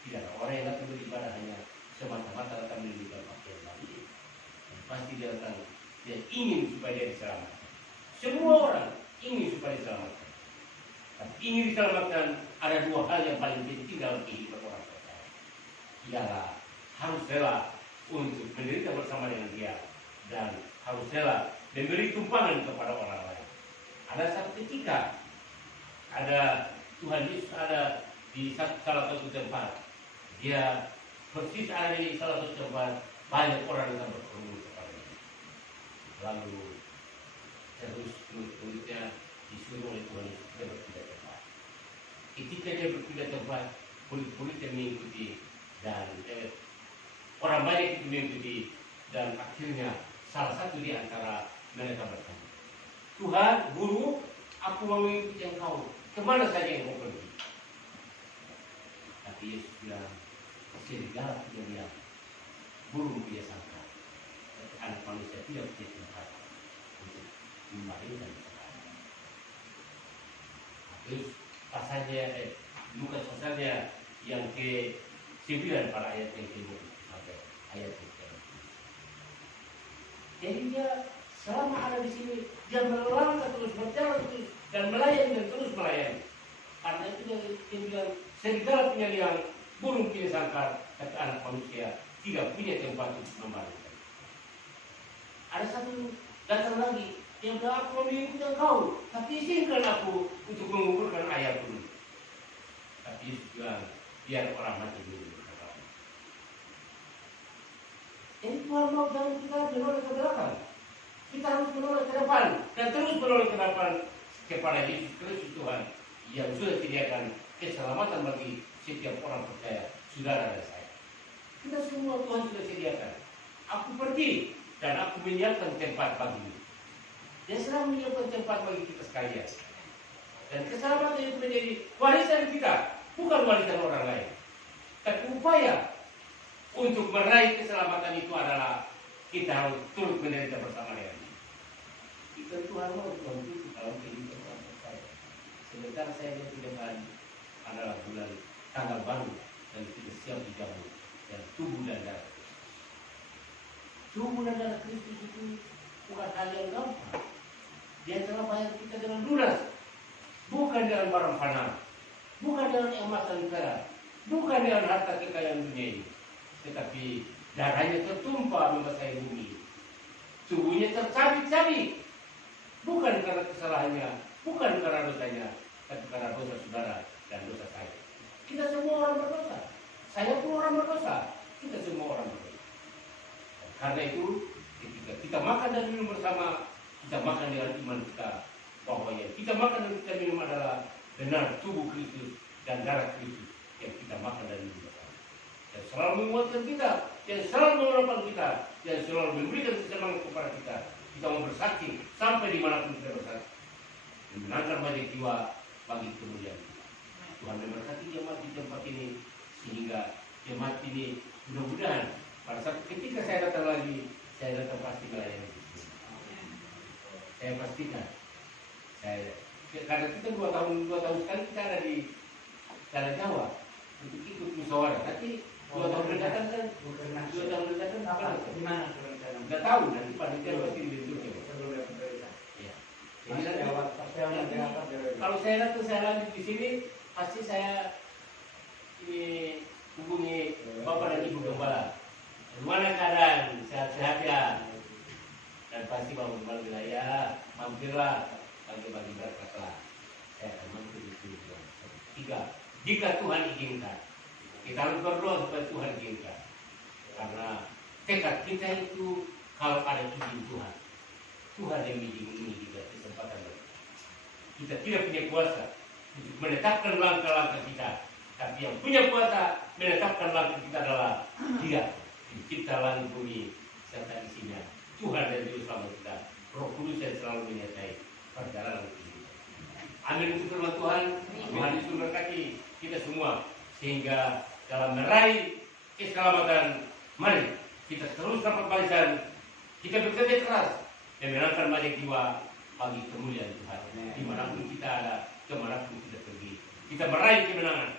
Tidak ada orang yang datang beribadah hanya semata-mata datang menunjukkan pakaian baru. Pasti dia datang, dia ingin supaya dia diselamatkan. Semua orang ingin supaya diselamatkan. Tapi ingin diselamatkan ada dua hal yang paling penting dalam kehidupan orang percaya. Ialah harus rela untuk menderita bersama dengan Dia dan harus rela memberi tumpangan kepada orang lain. Ada satu ketika ada Tuhan Yesus ada di salah satu tempat. Dia persis ada di salah satu tempat, banyak orang yang berkerumun kepada Dia. Lalu terus murid-muridnya disuruh oleh Tuhan Yesus dia berpindah tempat. Ketika dia berpindah tempat, murid-muridnya mengikuti dan orang banyak itu mengikuti, dan akhirnya salah satu di antara mereka bertanya, Tuhan, Guru, aku mau mengikuti Engkau. Kemana saja Engkau pergi? Tapi Yesus bilang, serigala tidak bilang, burung tidak sangka, tapi anak manusia tidak punya tempat untuk membaringkan kepala. Terus pasalnya, Lukas pasalnya yang ke-9 pada ayat yang ke-10 sampai ayat ke-10. Jadi dia selama ada di sini, dia melangkah terus, berjalan terus, dan melayani dan terus melayani. Karena itu dia bilang, serigala punya liang, burung punya sangkar, tapi anak manusia tidak punya tempat untuk membaringkan. Ada satu datang lagi, yang bilang, aku mengikuti Engkau, tapi izinkan aku untuk menguburkan ayahku dulu. Tapi Yesus bilang, biar orang mati dulu. Jadi Tuhan mau jangan kita menoleh ke belakang. Kita harus menoleh ke depan dan terus menoleh ke depan kepada Yesus Kristus Tuhan yang sudah sediakan keselamatan bagi setiap orang percaya, saudara dan saya. Kita semua Tuhan sudah sediakan. Aku pergi dan aku menyiapkan tempat bagimu. Dan setelah akan menyiapkan tempat bagi kita sekalian. Dan keselamatan itu menjadi warisan kita, bukan warisan orang lain. Tapi upaya untuk meraih keselamatan itu adalah kita harus turut menderita bersama dengan dia. Itu Tuhan mau membantu dalam kehidupan orang saya. Sebentar saya lihat di depan adalah bulan tanggal baru dan kita siap dijamu dan tubuh dan darah. Tubuh dan darah Kristus itu bukan hal yang gampang. Dia telah bayar kita dengan lunas, bukan dengan barang fana, bukan dengan emas dan perak, bukan dengan harta kekayaan dunia ini, tetapi darahnya tertumpah membasahi bumi, tubuhnya tercabik-cabik, bukan karena kesalahannya, bukan karena dosanya, tapi karena dosa saudara dan dosa saya. Kita semua orang berdosa, saya pun orang berdosa, kita semua orang berdosa. Karena itu, ketika kita makan dan minum bersama, kita makan dengan iman kita bahwa yang kita makan dan kita minum adalah benar tubuh Kristus dan darah Kristus yang kita makan dan minum bersama. Yang selalu menguatkan kita, yang selalu menopang kita, yang selalu memberikan kesenangan kepada kita. Kita mau bersaksi sampai dimanapun kita bersaksi, memenangkan banyak jiwa bagi kemuliaan kita. Tuhan memberkati jemaat di tempat ini sehingga jemaat ini mudah-mudahan pada saat ketika saya datang lagi, saya datang pasti melayani. Saya pastikan, karena kita 2 tahun sekali kita ada di Tanah Jawa untuk ikut musyawarah. Tapi 2 tahun mendatang kan, 2 tahun mendatang apa? Di mana? Nggak tahu nanti panitia pasti dibentuk. Ya. Jadi kalau saya datang saya lanjut di sini, pasti saya ini hubungi Bapak dan Ibu Gembala. Gimana keadaan? Sehat-sehat ya? Dan pasti Bapak Gembala bilang ya, mampirlah bagi-bagi berkatlah. Saya akan mampir di sini. 3. Jika Tuhan izinkan, kita harus berdoa supaya Tuhan izinkan. Karena tekad kita itu kalau ada izin Tuhan, Tuhan yang mengizinkan kita kesempatan itu. Kita tidak punya kuasa untuk menetapkan langkah-langkah kita, tapi yang punya kuasa menetapkan langkah kita adalah Dia, Pencipta langit bumi serta isinya. Tuhan dan Juru Selamat kita, Roh Kudus yang selalu menyertai perjalanan ini. Amin untuk firman Tuhan. Tuhan Yesus memberkati kita semua sehingga dalam meraih keselamatan, mari kita terus dapat barisan, kita bekerja keras dan menangkan banyak jiwa bagi kemuliaan Tuhan. Dimanapun kita ada, kemanapun kita pergi, kita meraih kemenangan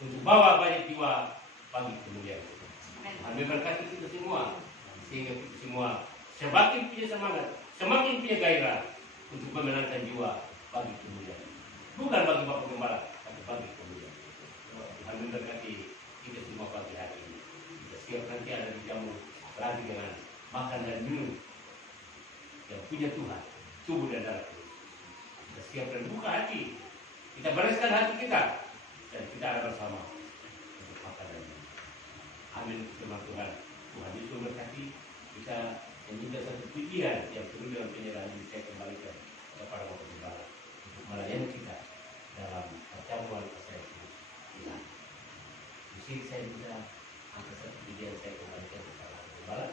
untuk bawa banyak jiwa bagi kemuliaan Tuhan. Tuhan memberkati kita semua sehingga kita semua semakin punya semangat, semakin punya gairah untuk memenangkan jiwa bagi kemuliaan. Bukan bagi Bapak Gembala, tapi bagi kemuliaan. Tuhan memberkati kita semua pagi hari ini. Kita siap nanti ada di jamu lagi dengan makan dan minum yang punya Tuhan, tubuh dan darah Kristus. Kita siap dan buka hati, kita bereskan hati kita dan kita ada bersama untuk makan dan minum. Amin untuk firman Tuhan. Tuhan Yesus memberkati kita dan juga satu pikiran yang perlu dalam penyerahan ini saya kembalikan kepada Bapak Gembala untuk melayani kita dalam perjamuan saya ini. Musik saya bisa angkat satu pikiran saya kembalikan kepada Bapak Gembala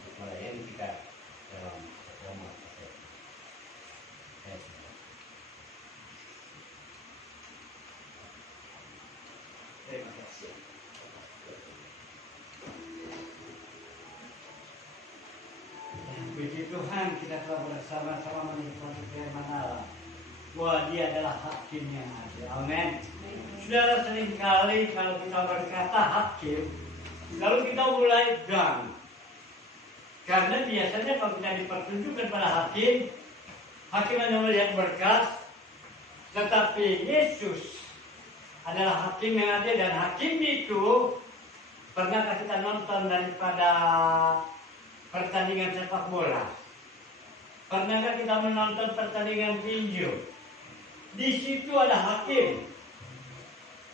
untuk melayani kita dalam perjamuan saya. Terima kasih. Puji Tuhan, kita telah bersama-sama menikmati firman Allah bahwa Dia adalah hakim yang adil. Amin. Saudara, seringkali kalau kita berkata hakim, lalu kita mulai down. Karena biasanya kalau kita dipertunjukkan pada hakim, hakim hanya melihat berkas, tetapi Yesus adalah hakim yang adil, dan hakim itu pernahkah kita nonton daripada pertandingan sepak bola? Pernahkah kita menonton pertandingan tinju? Di situ ada hakim.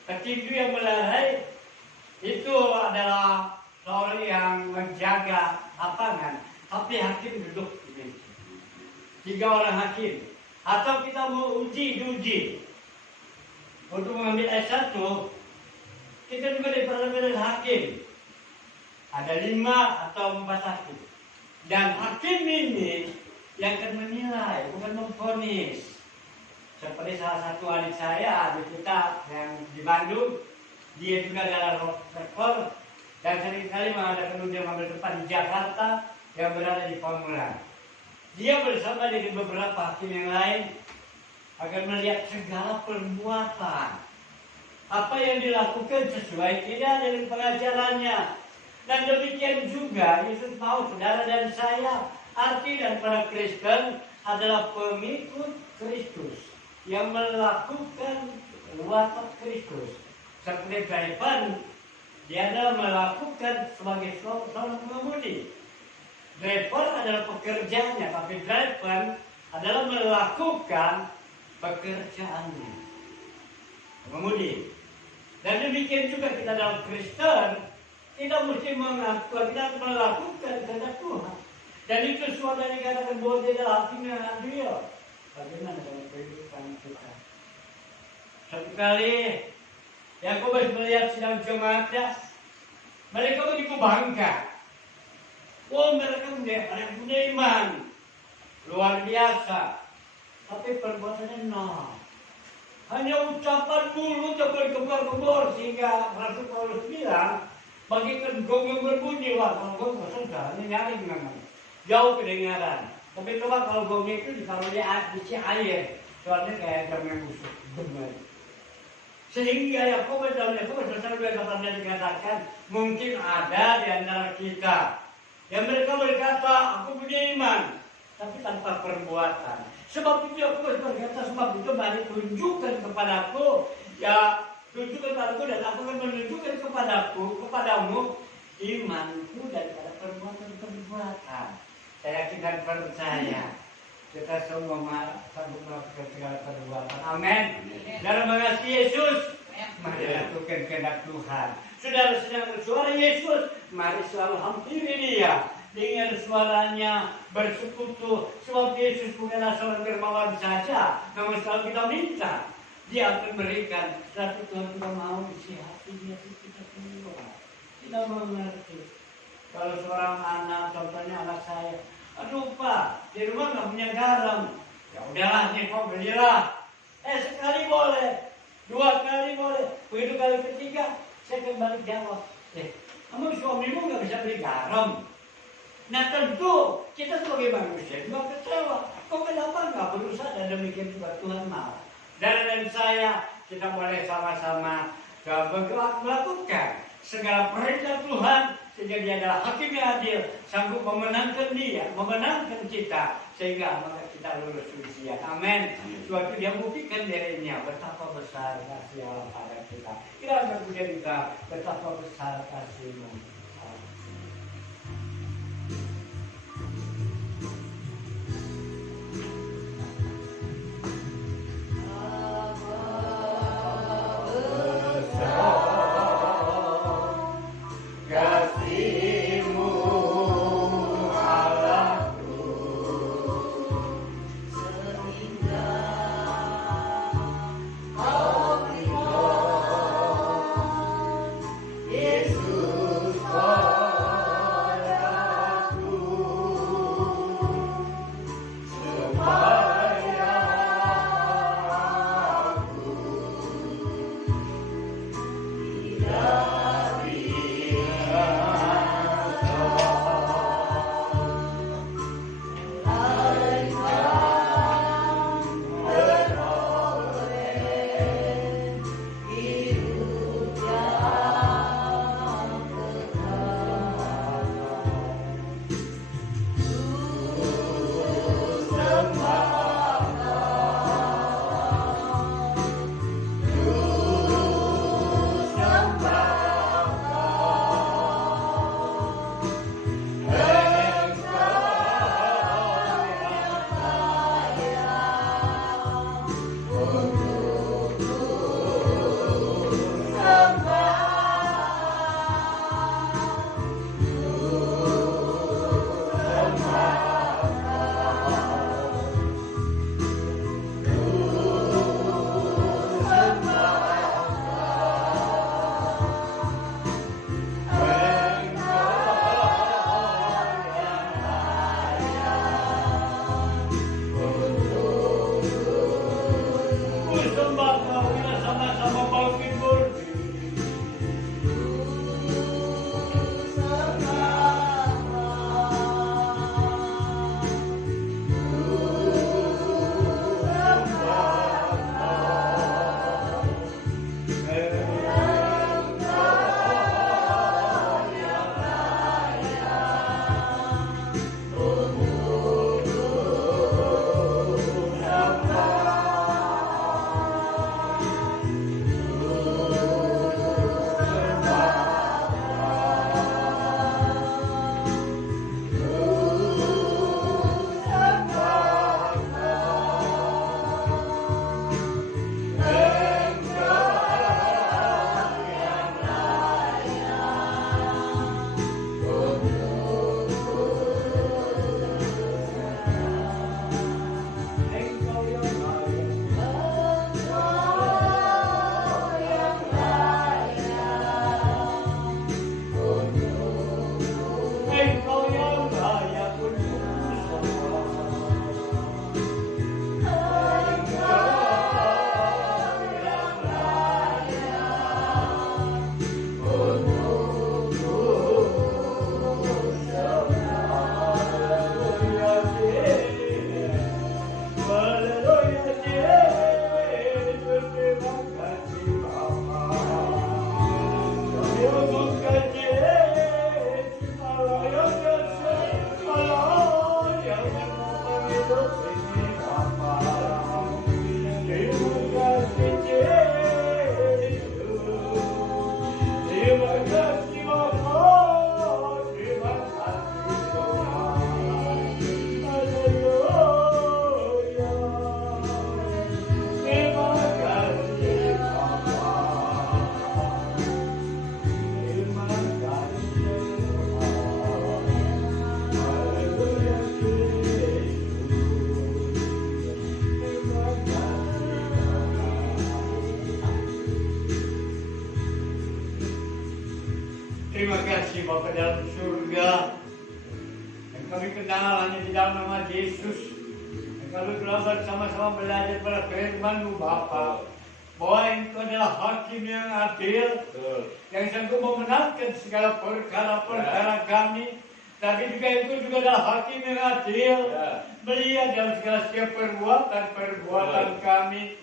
Petinju yang melerai itu adalah seorang yang menjaga lapangan, tapi hakim duduk di situ. 3 orang hakim. Atau kita mau diuji untuk mengambil S1, kita juga diperlukan hakim. Ada 5 atau 4 hakim. Dan hakim ini yang akan menilai, bukan memvonis. Seperti salah satu adik saya, adik kita yang di Bandung, dia juga adalah road trooper dan seringkali mengadakan undian tempat di Jakarta yang berada di Pamulang. Dia bersama dengan beberapa hakim yang lain akan melihat segala perbuatan, apa yang dilakukan sesuai tidak dengan pengajarannya. Dan demikian juga Yesus mau saudara dan saya, arti dan para Kristen adalah pengikut Kristus yang melakukan watak Kristus. Seperti Driven, dia adalah melakukan sebagai seorang pengemudi. Driver adalah pekerjaannya, tapi Driven adalah melakukan pekerjaannya. Pengemudi. Dan demikian juga kita dalam Kristen, kita mesti mengaku, kita melakukan kehendak Tuhan. Dan itu suara yang dikatakan bahwa dia adalah hatinya dia. Bagaimana dengan kehidupan kita? Satu kali Yakobus melihat sidang jemaatnya, mereka begitu bangga. Oh, mereka punya iman luar biasa, tapi perbuatannya nol. Hanya ucapan mulut yang bergembar-gembor, sehingga Rasul Paulus bilang, bagikan gong yang berbunyi, wah kalau gong sudah ini nyaring memang jauh kedengaran. Tapi coba kalau gongnya itu ditaruh di air, soalnya kayak jam yang busuk, benar. Sehingga Yakobus dalam Yakobus pasal 2 dikatakan, mungkin ada di antara kita yang mereka berkata, aku punya iman, tapi tanpa perbuatan. Sebab itu Yakobus berkata, sebab itu mari tunjukkan kepadaku, ya tunjukkan kepadaku dan aku akan menunjukkan kepadamu imanku daripada perbuatan. Saya yakin dan percaya kita semua sanggup melakukan segala perbuatan. Amin. Dalam mengasihi Yesus, mari lakukan kehendak Tuhan. Saudara sedang bersuara Yesus, mari selalu hampiri Dia dengan suaranya bersekutu. Sebab Yesus bukanlah seorang dermawan saja, namun selalu kita minta Dia akan berikan. Tapi Tuhan kita mau isi hati Dia kita semua. Kita mengerti. Kalau seorang anak, contohnya anak saya, aduh Pak, di rumah nggak punya garam. Ya udahlah nih kau belilah. Sekali boleh, 2 kali boleh, begitu kali ketiga saya kembali jawab, kamu suamimu nggak bisa beli garam. Nah tentu kita sebagai manusia juga kecewa. Kok kenapa nggak berusaha? Dan demikian juga Tuhan mau. Dan saya kita boleh sama-sama bergerak melakukan segala perintah Tuhan, sehingga Dia adalah hakim yang adil, sanggup memenangkan Dia, memenangkan kita, sehingga maka kita lulus ujian. Amin. Suatu Dia buktikan dirinya betapa besar kasih Allah pada kita. Kita akan punya kita betapa besar kasih-Mu. Yesus Bapa dalam surga. Dan kami kenal hanya di dalam nama Yesus. Dan kami telah bersama-sama belajar pada firman-Mu Bapa, bahwa Engkau adalah hakim yang adil, yang sanggup memenangkan segala perkara-perkara kami. Tapi juga Engkau juga adalah hakim yang adil, melihat dalam segala setiap perbuatan kami.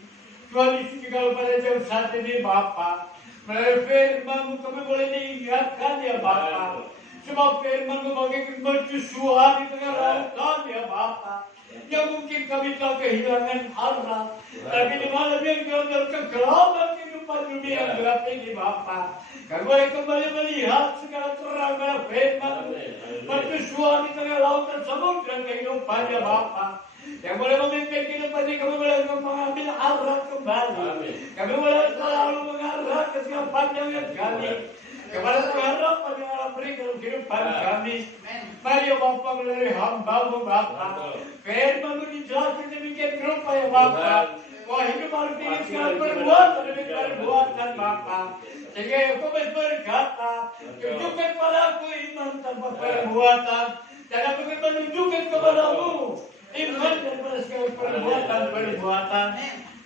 Tuhan Yesus juga pada jam saat ini Bapa, melalui firman-Mu kami boleh diingatkan ya Bapa. Sebab firman-Mu bagaikan mercusuar di tengah lautan ya Bapa. Yang mungkin kami telah kehilangan arah, tapi di malam yang dalam kegelapan kehidupan dunia yang gelap ini Bapa, kami boleh kembali melihat segala terang dalam firman-Mu, mercusuar di tengah lautan samudera kehidupan ya Bapa. Yang boleh memimpin kehidupan ini, kami boleh mengambil arah kembali. Kami boleh selalu mengarah ke segala pandangan kami kepada pengharapan yang Allah beri dalam kehidupan kami. Mari ya Bapa, melalui hamba-Mu Bapa, firman-Mu dijelaskan demikian rupa ya Bapa, bahwa hidup harus dengan segala perbuatan demi perbuatan Bapa. Sehingga Engkau berkata, tunjukkan padaku iman tanpa perbuatan, dan aku akan menunjukkan kepadamu iman daripada segala perbuatan.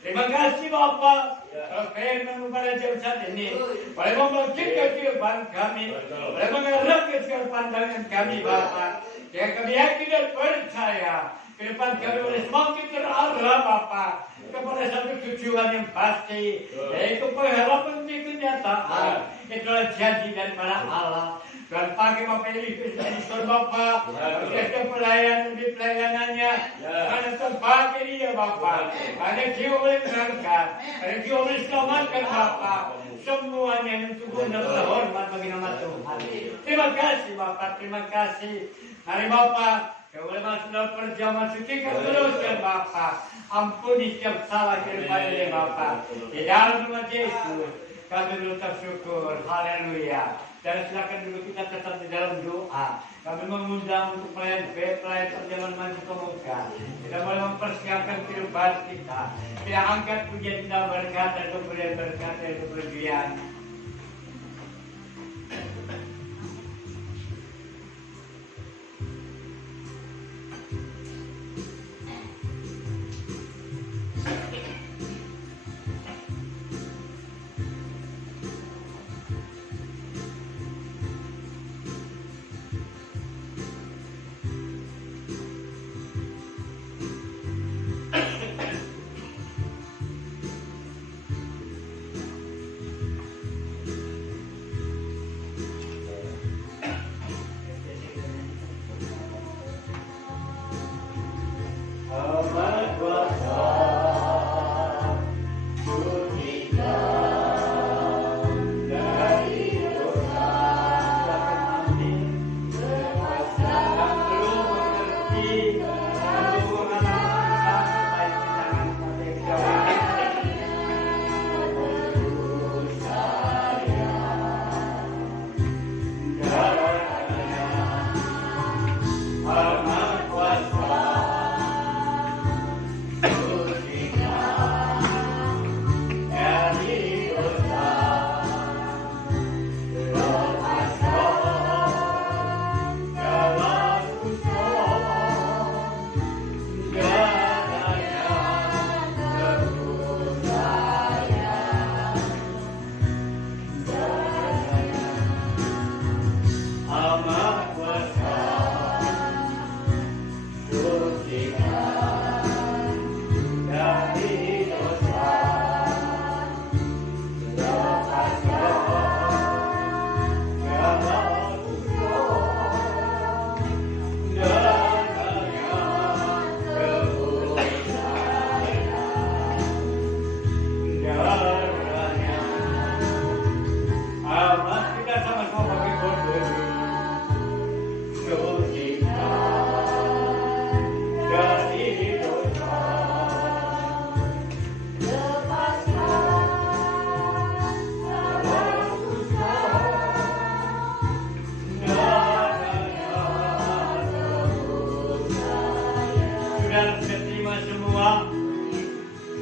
Terima kasih Bapa, firman-Mu pada jam saat ini boleh membangkitkan kehidupan kami, boleh mengarahkan segala pandangan kami Bapa. Yang kami yakin dan percaya kehidupan kami boleh semakin terarah Bapa kepada satu tujuan yang pasti, yaitu pengharapan di kenyataan. Itulah janji daripada Allah. Dan pakai Bapak ini Kristus Bapak, setiap pelayan di pelayanannya, karena terpakai dia Bapak, ada jiwa boleh berangkat, ada jiwa boleh selamatkan Bapak, semuanya untuk guna terhormat bagi nama Tuhan. Terima kasih Bapak, terima kasih. Mari Bapak, yang boleh masuk dalam perjamuan suci terus ya Bapak, ampuni setiap salah kehidupan ini Bapak. Di dalam nama Yesus, kami mengucap syukur, haleluya. Dan silakan dulu kita tetap di dalam doa. Kami mengundang untuk pelayan perjalanan maju pemuka. Kita boleh mempersiapkan kehidupan kita. Kita angkat pujian kita berkat dan kemudian berkat dan kemudian.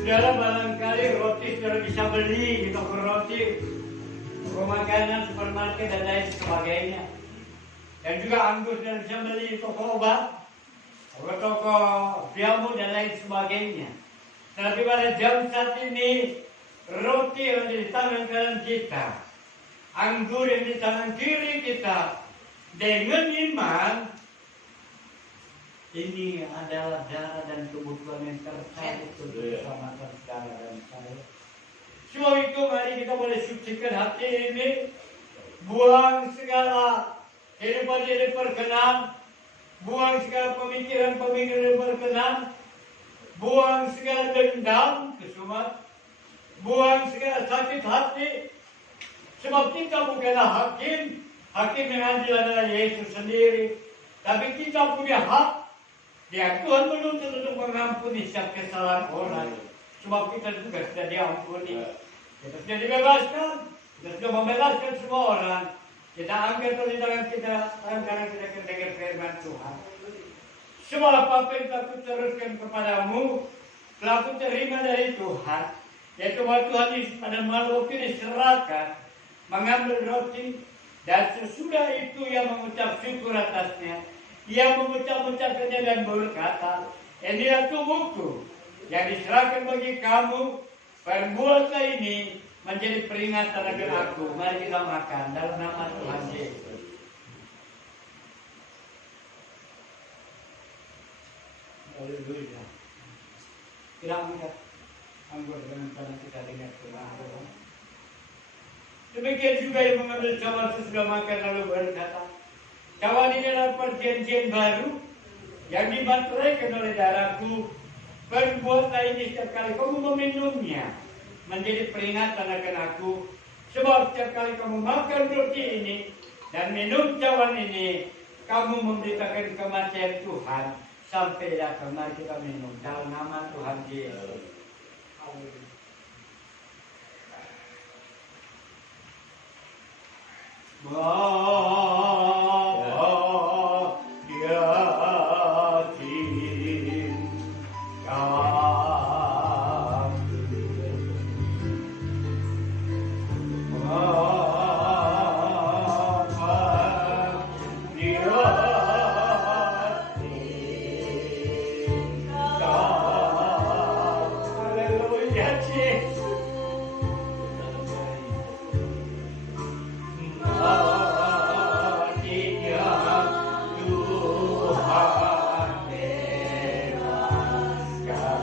Saudara barangkali roti sudah bisa beli di toko roti, toko makanan, supermarket dan lain sebagainya. dan juga anggur dan bisa beli toko obat, toko jamu dan lain sebagainya. Tapi pada jam saat ini roti yang di tangan kanan kita, anggur yang di tangan kiri kita, dengan iman ini adalah darah dan tubuh Tuhan yang tersalib untuk keselamatan saudara dan saya. Sebab itu mari kita boleh sucikan hati ini, buang segala kehidupan yang berkenan, buang segala pemikiran-pemikiran yang berkenan, buang segala dendam, kesumat, buang segala sakit hati. Sebab kita bukanlah hakim, hakim yang adil adalah Yesus sendiri. Tapi kita punya hak. Ya Tuhan menuntut untuk mengampuni setiap kesalahan orang. Sebab kita juga sudah diampuni. Kita sudah dibebaskan. Kita sudah membebaskan semua orang. Kita angkat oleh tangan kita, tangan kanan kita akan dengar firman Tuhan. Semua apa yang telah kuteruskan kepadamu, telah kuterima dari Tuhan. Yaitu bahwa Tuhan pada malam waktu ini serahkan, mengambil roti, dan sesudah itu ia mengucap syukur atasnya. Ia mengucap-ucapkannya dan berkata, inilah tubuhku yang diserahkan bagi kamu, perbuatlah ini menjadi peringatan akan aku. Mari kita makan dalam nama Tuhan Yesus. Haleluya. Kita angkat anggur dengan tangan kita dengar firman Tuhan. Demikian juga yang mengambil cawan sesudah makan lalu berkata, cawan ini adalah perjanjian baru yang dimateraikan oleh darahku. Perbuatlah ini setiap kali kamu meminumnya menjadi peringatan akan aku. Sebab setiap kali kamu makan roti ini dan minum cawan ini, kamu memberitakan kematian Tuhan sampai datang. Mari kita minum dalam nama Tuhan Yesus. Amin. Bapa yakin Tuhan bebaskan.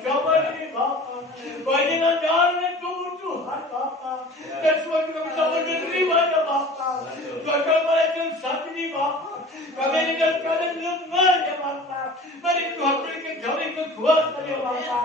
bersama ini Bapa. Banyak jalan kebutuhan Bapa. Dan semua juga bisa menerimanya Bapa. Tuhan mereka saat ini Bapa. Kami ini dalam keadaan lemah ya Bapa. Mari Tuhan berikan kami kekuatan ya Bapa.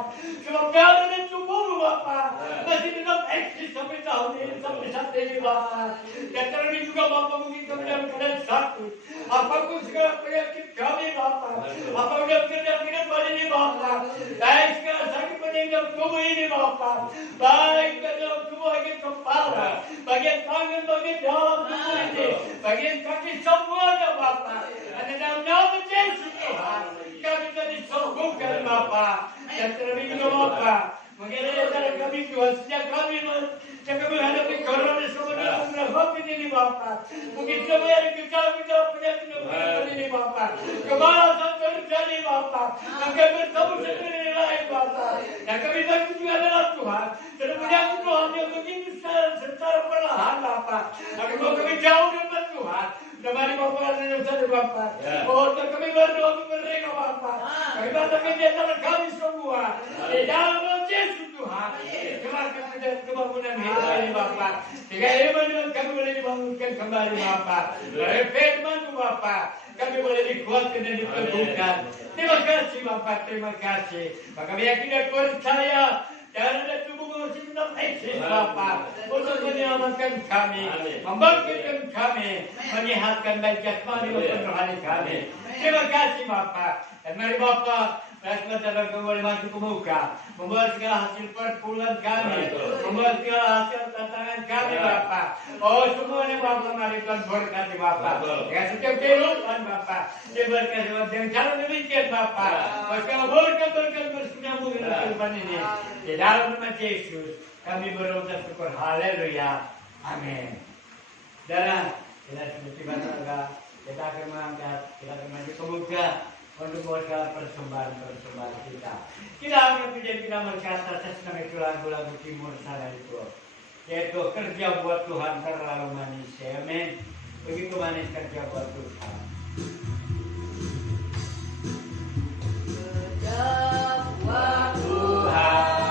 Sebab keadaan yang subur Bapa. Masih dalam eksis sampai tahun ini, sampai saat ini Bapa. Dan karena ini juga Bapa mungkin kami dalam keadaan sakit. Apapun segala penyakit kami Bapa. Apa udah bekerja-kerja pada ini Bapa. Baik segala sakit pada dalam tubuh ini Bapa. Baik dalam tubuh bagian kepala. Bagian tangan, bagian dalam tubuh ini. Bagian kaki semuanya Bapa. Ada dalam nama Yesus Tuhan. Kami telah disembuhkan Bapa. Dan terlebih juga Bapa. Mengenai cara kami Tuhan. Sejak kami menghadapi corona sebenarnya COVID ini Bapa. Mungkin semua yang gejala-gejala penyakit ini Bapa. Kemalasan terjadi Bapa. Dan kami bertemu sendiri lain Bapa. Dan kami bagi juga adalah Tuhan. Dan penyakit Tuhan yang begitu secara perlahan Bapa. Agar kami jauh dengan Tuhan. Dan mari Bapa dan saudara Bapa. Oh, kami berdoa untuk mereka Bapa. Kami katakan di antara kami semua. Di dalam Yesus Tuhan. Kemampuan kemampuan hidup ini Bapa. Sehingga iman kami boleh dibangunkan kembali Bapa. Dari firman Bapa. Kami boleh dikuatkan dan diteguhkan. Terima kasih Bapa. Terima kasih. Maka kami yakin dan percaya. Dan ada tubuh masih dalam eksis Bapa. Untuk menyelamatkan kami. Membangkitkan kami. Menyehatkan baik jasmani maupun rohani kami. Terima kasih Bapa. Dan mari Bapa. Sebentar kami boleh maju ke muka. Membuat segala hasil perpuluhan kami. Membuat segala hasil tantangan kami Bapa. Oh semuanya Bapa mari Tuhan berkati Bapa. Dengan setiap kehidupan Bapa. Diberkati Bapa. Dengan cara demikian Bapa. Maka berkat-berkat bersinambung dengan kehidupan ini. Di dalam nama Yesus kami berucap syukur. Haleluya. Amin. Dan kita sudah tiba kita akan mengangkat. Kita akan maju ke muka. Untuk segala persembahan kita. Kita akan menjadi kita berkata tentang itu lagu-lagu timur sana itu. Yaitu kerja buat Tuhan terlalu manis. Amin. Begitu manis kerja buat Tuhan. Kerja buat Tuhan.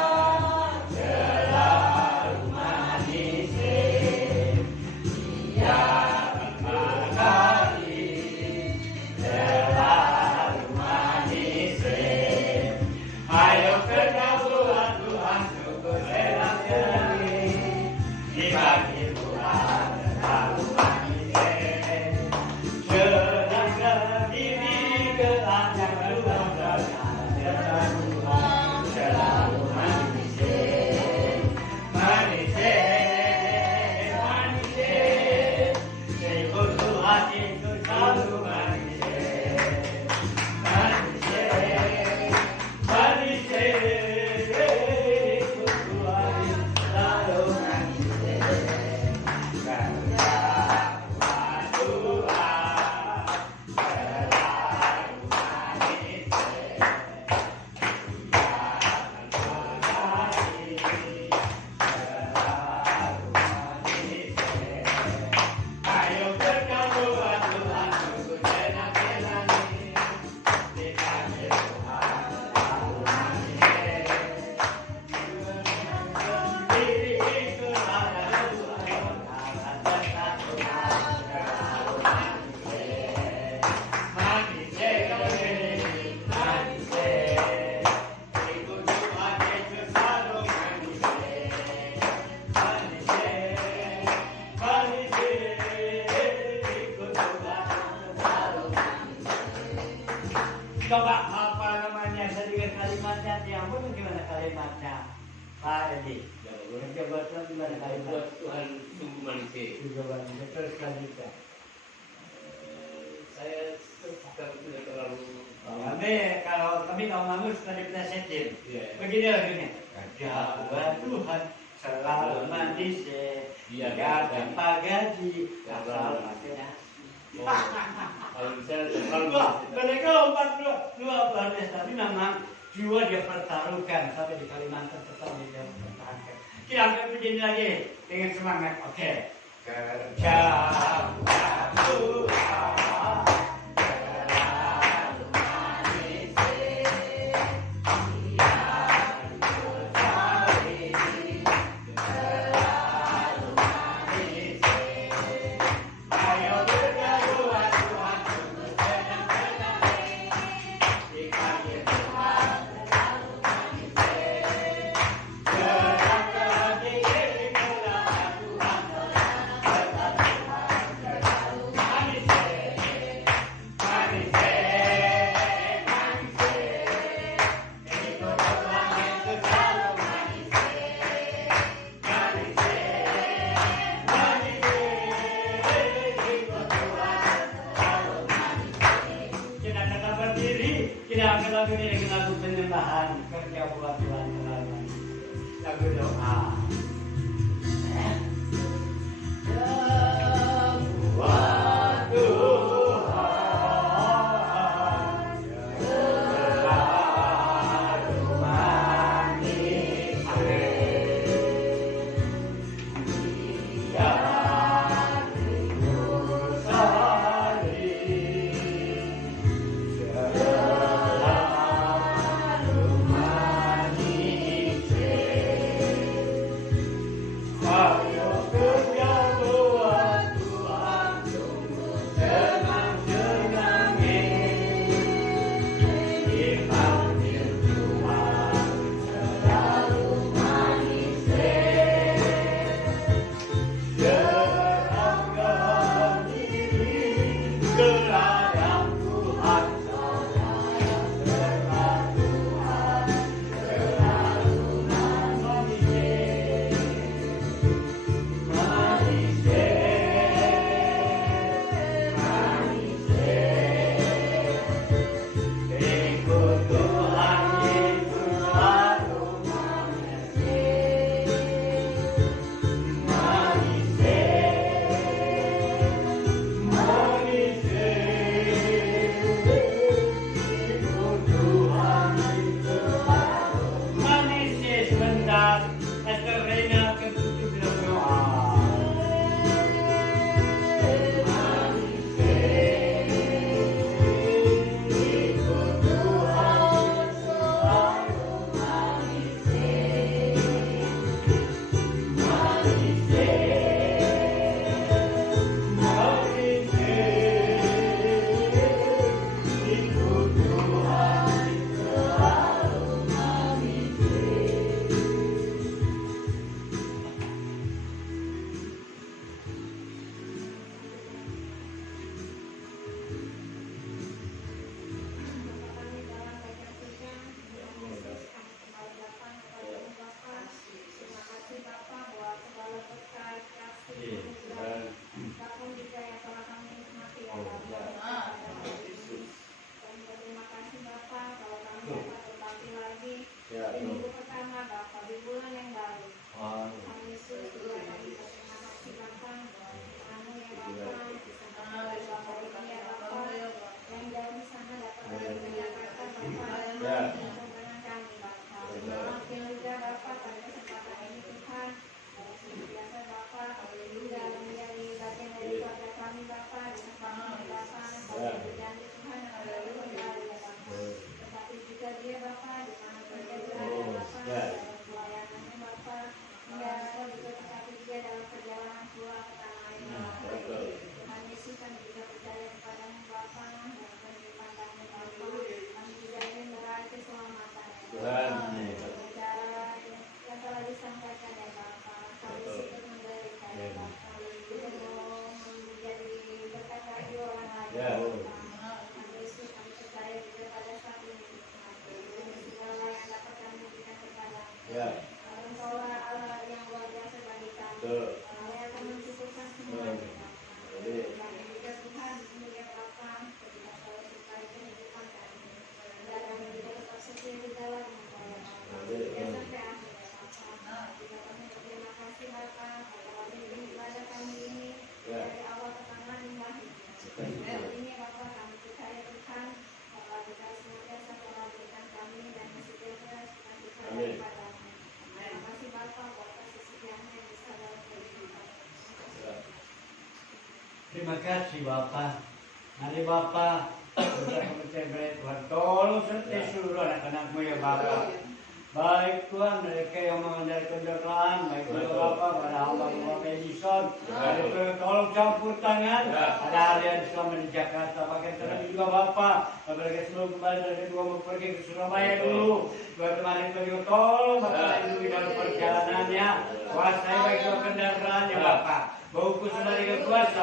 Coba apa namanya sedikit kalimatnya, diampun gimana kalimatnya Pak Edi? Coba gimana kalimat? Buat Tuhan sungguh manis. Coba terus selanjutnya. Saya tidak terlalu. Kami kalau kamu suka diplesetin. Begini lagunya. Kerja buat Tuhan selalu manis. Biar tanpa gaji. Selalu manis. Kalau bisa terlalu. Mereka lompat dua baris, tapi memang jiwa dia pertaruhkan sampai di Kalimantan tetap dia pertahankan. Kita akan begini lagi dengan semangat. Oke. Kerja buat Tuhan. Selalu manis. bekerja buat Tuhan selama ini. Lagu doa. Terima kasih Bapak. Mari Bapak, sudah mencerai Tuhan. Tolong sertai seluruh anak-anakmu ya Bapak. Baik Tuhan, mereka yang mengendarai kendaraan, baik juga Bapak, pada hamba Bapak Edison. Tolong campur tangan. Ada harian selama di Jakarta. Pakai terang juga Bapak. Mereka sebelum kembali dari kedua mau pergi ke Surabaya dulu. Dua kemarin beliau tolong Bapak lindungi dalam perjalanannya. Kuasai baik juga kendaraannya Bapak. Bauku sudah dengan kuasa,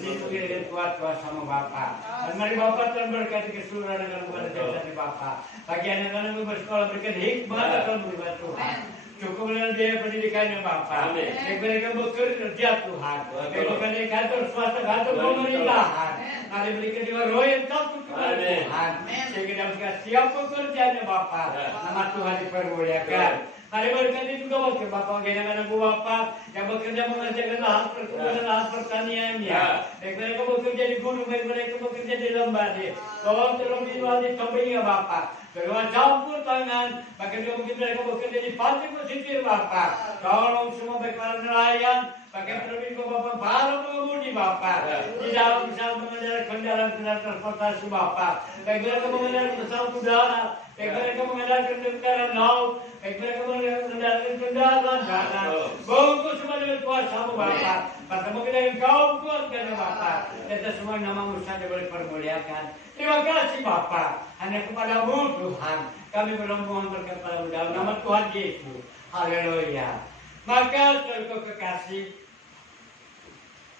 lindungi dengan kuasa sama Bapak. Dan mari Bapak Tuhan berkati keseluruhan dengan kepada dari Bapak. Bagi anak-anak yang bersekolah berikan hikmah dalam berbuat Tuhan. Cukup dengan biaya pendidikannya Bapak. Yang mereka bekerja Tuhan. Yang bukan di kantor swasta, kantor pemerintahan. Mari berikan jiwa roh yang takut kepada Tuhan. Sehingga dapat siap pekerjaannya Bapak. Nama Tuhan dipermuliakan. Mari berkati juga wakil Bapak, anak-anak Bapak yang bekerja mengerjakan lahan perkebunan, lahan pertaniannya. Baik mereka bekerja di gunung, baik mereka bekerja di lembah. Tolong terlebih di tobingnya Bapak. Kedua campur tangan, bagi mungkin mereka bekerja di pantai pesisir Bapak. Tolong semua baik para nelayan, bagi terlebih ke Bapak, para pengemudi Bapak. Di dalam misalnya mengendarai kendaraan transportasi Bapak. Baik mereka mengendarai pesawat udara, baik mereka mengendarai kendaraan laut, baik mereka mengendarai kendaraan darat. Bungkus semua dengan kuasa-Mu Bapak. Bertemu dengan kaum keluarga Bapak. Kita semua nama-Mu saja boleh permuliakan. Terima kasih Bapak. Hanya kepada-Mu Tuhan. Kami bermohon berkat pada-Mu dalam nama Tuhan Yesus. Haleluya. Maka saudara kekasih,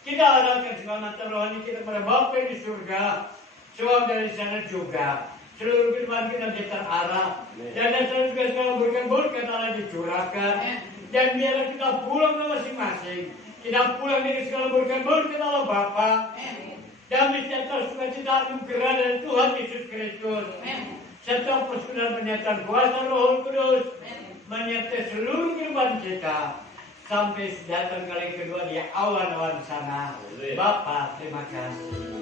kita arahkan semangat rohani kita pada Bapa di surga. Sebab dari sana juga seluruh firman kita terarah. Dan dari juga sekarang berkat Allah dicurahkan. Dan biarlah kita pulang ke masing-masing. Kita pulang dengan segala berkat Allah Bapa. Damai sejahtera sukacita anugerah dari Tuhan Yesus Kristus. Serta persekutuan penyertaan kuasa Roh Kudus menyertai seluruh kehidupan kita sampai datang kali kedua di awan-awan sana. Bapa, terima kasih.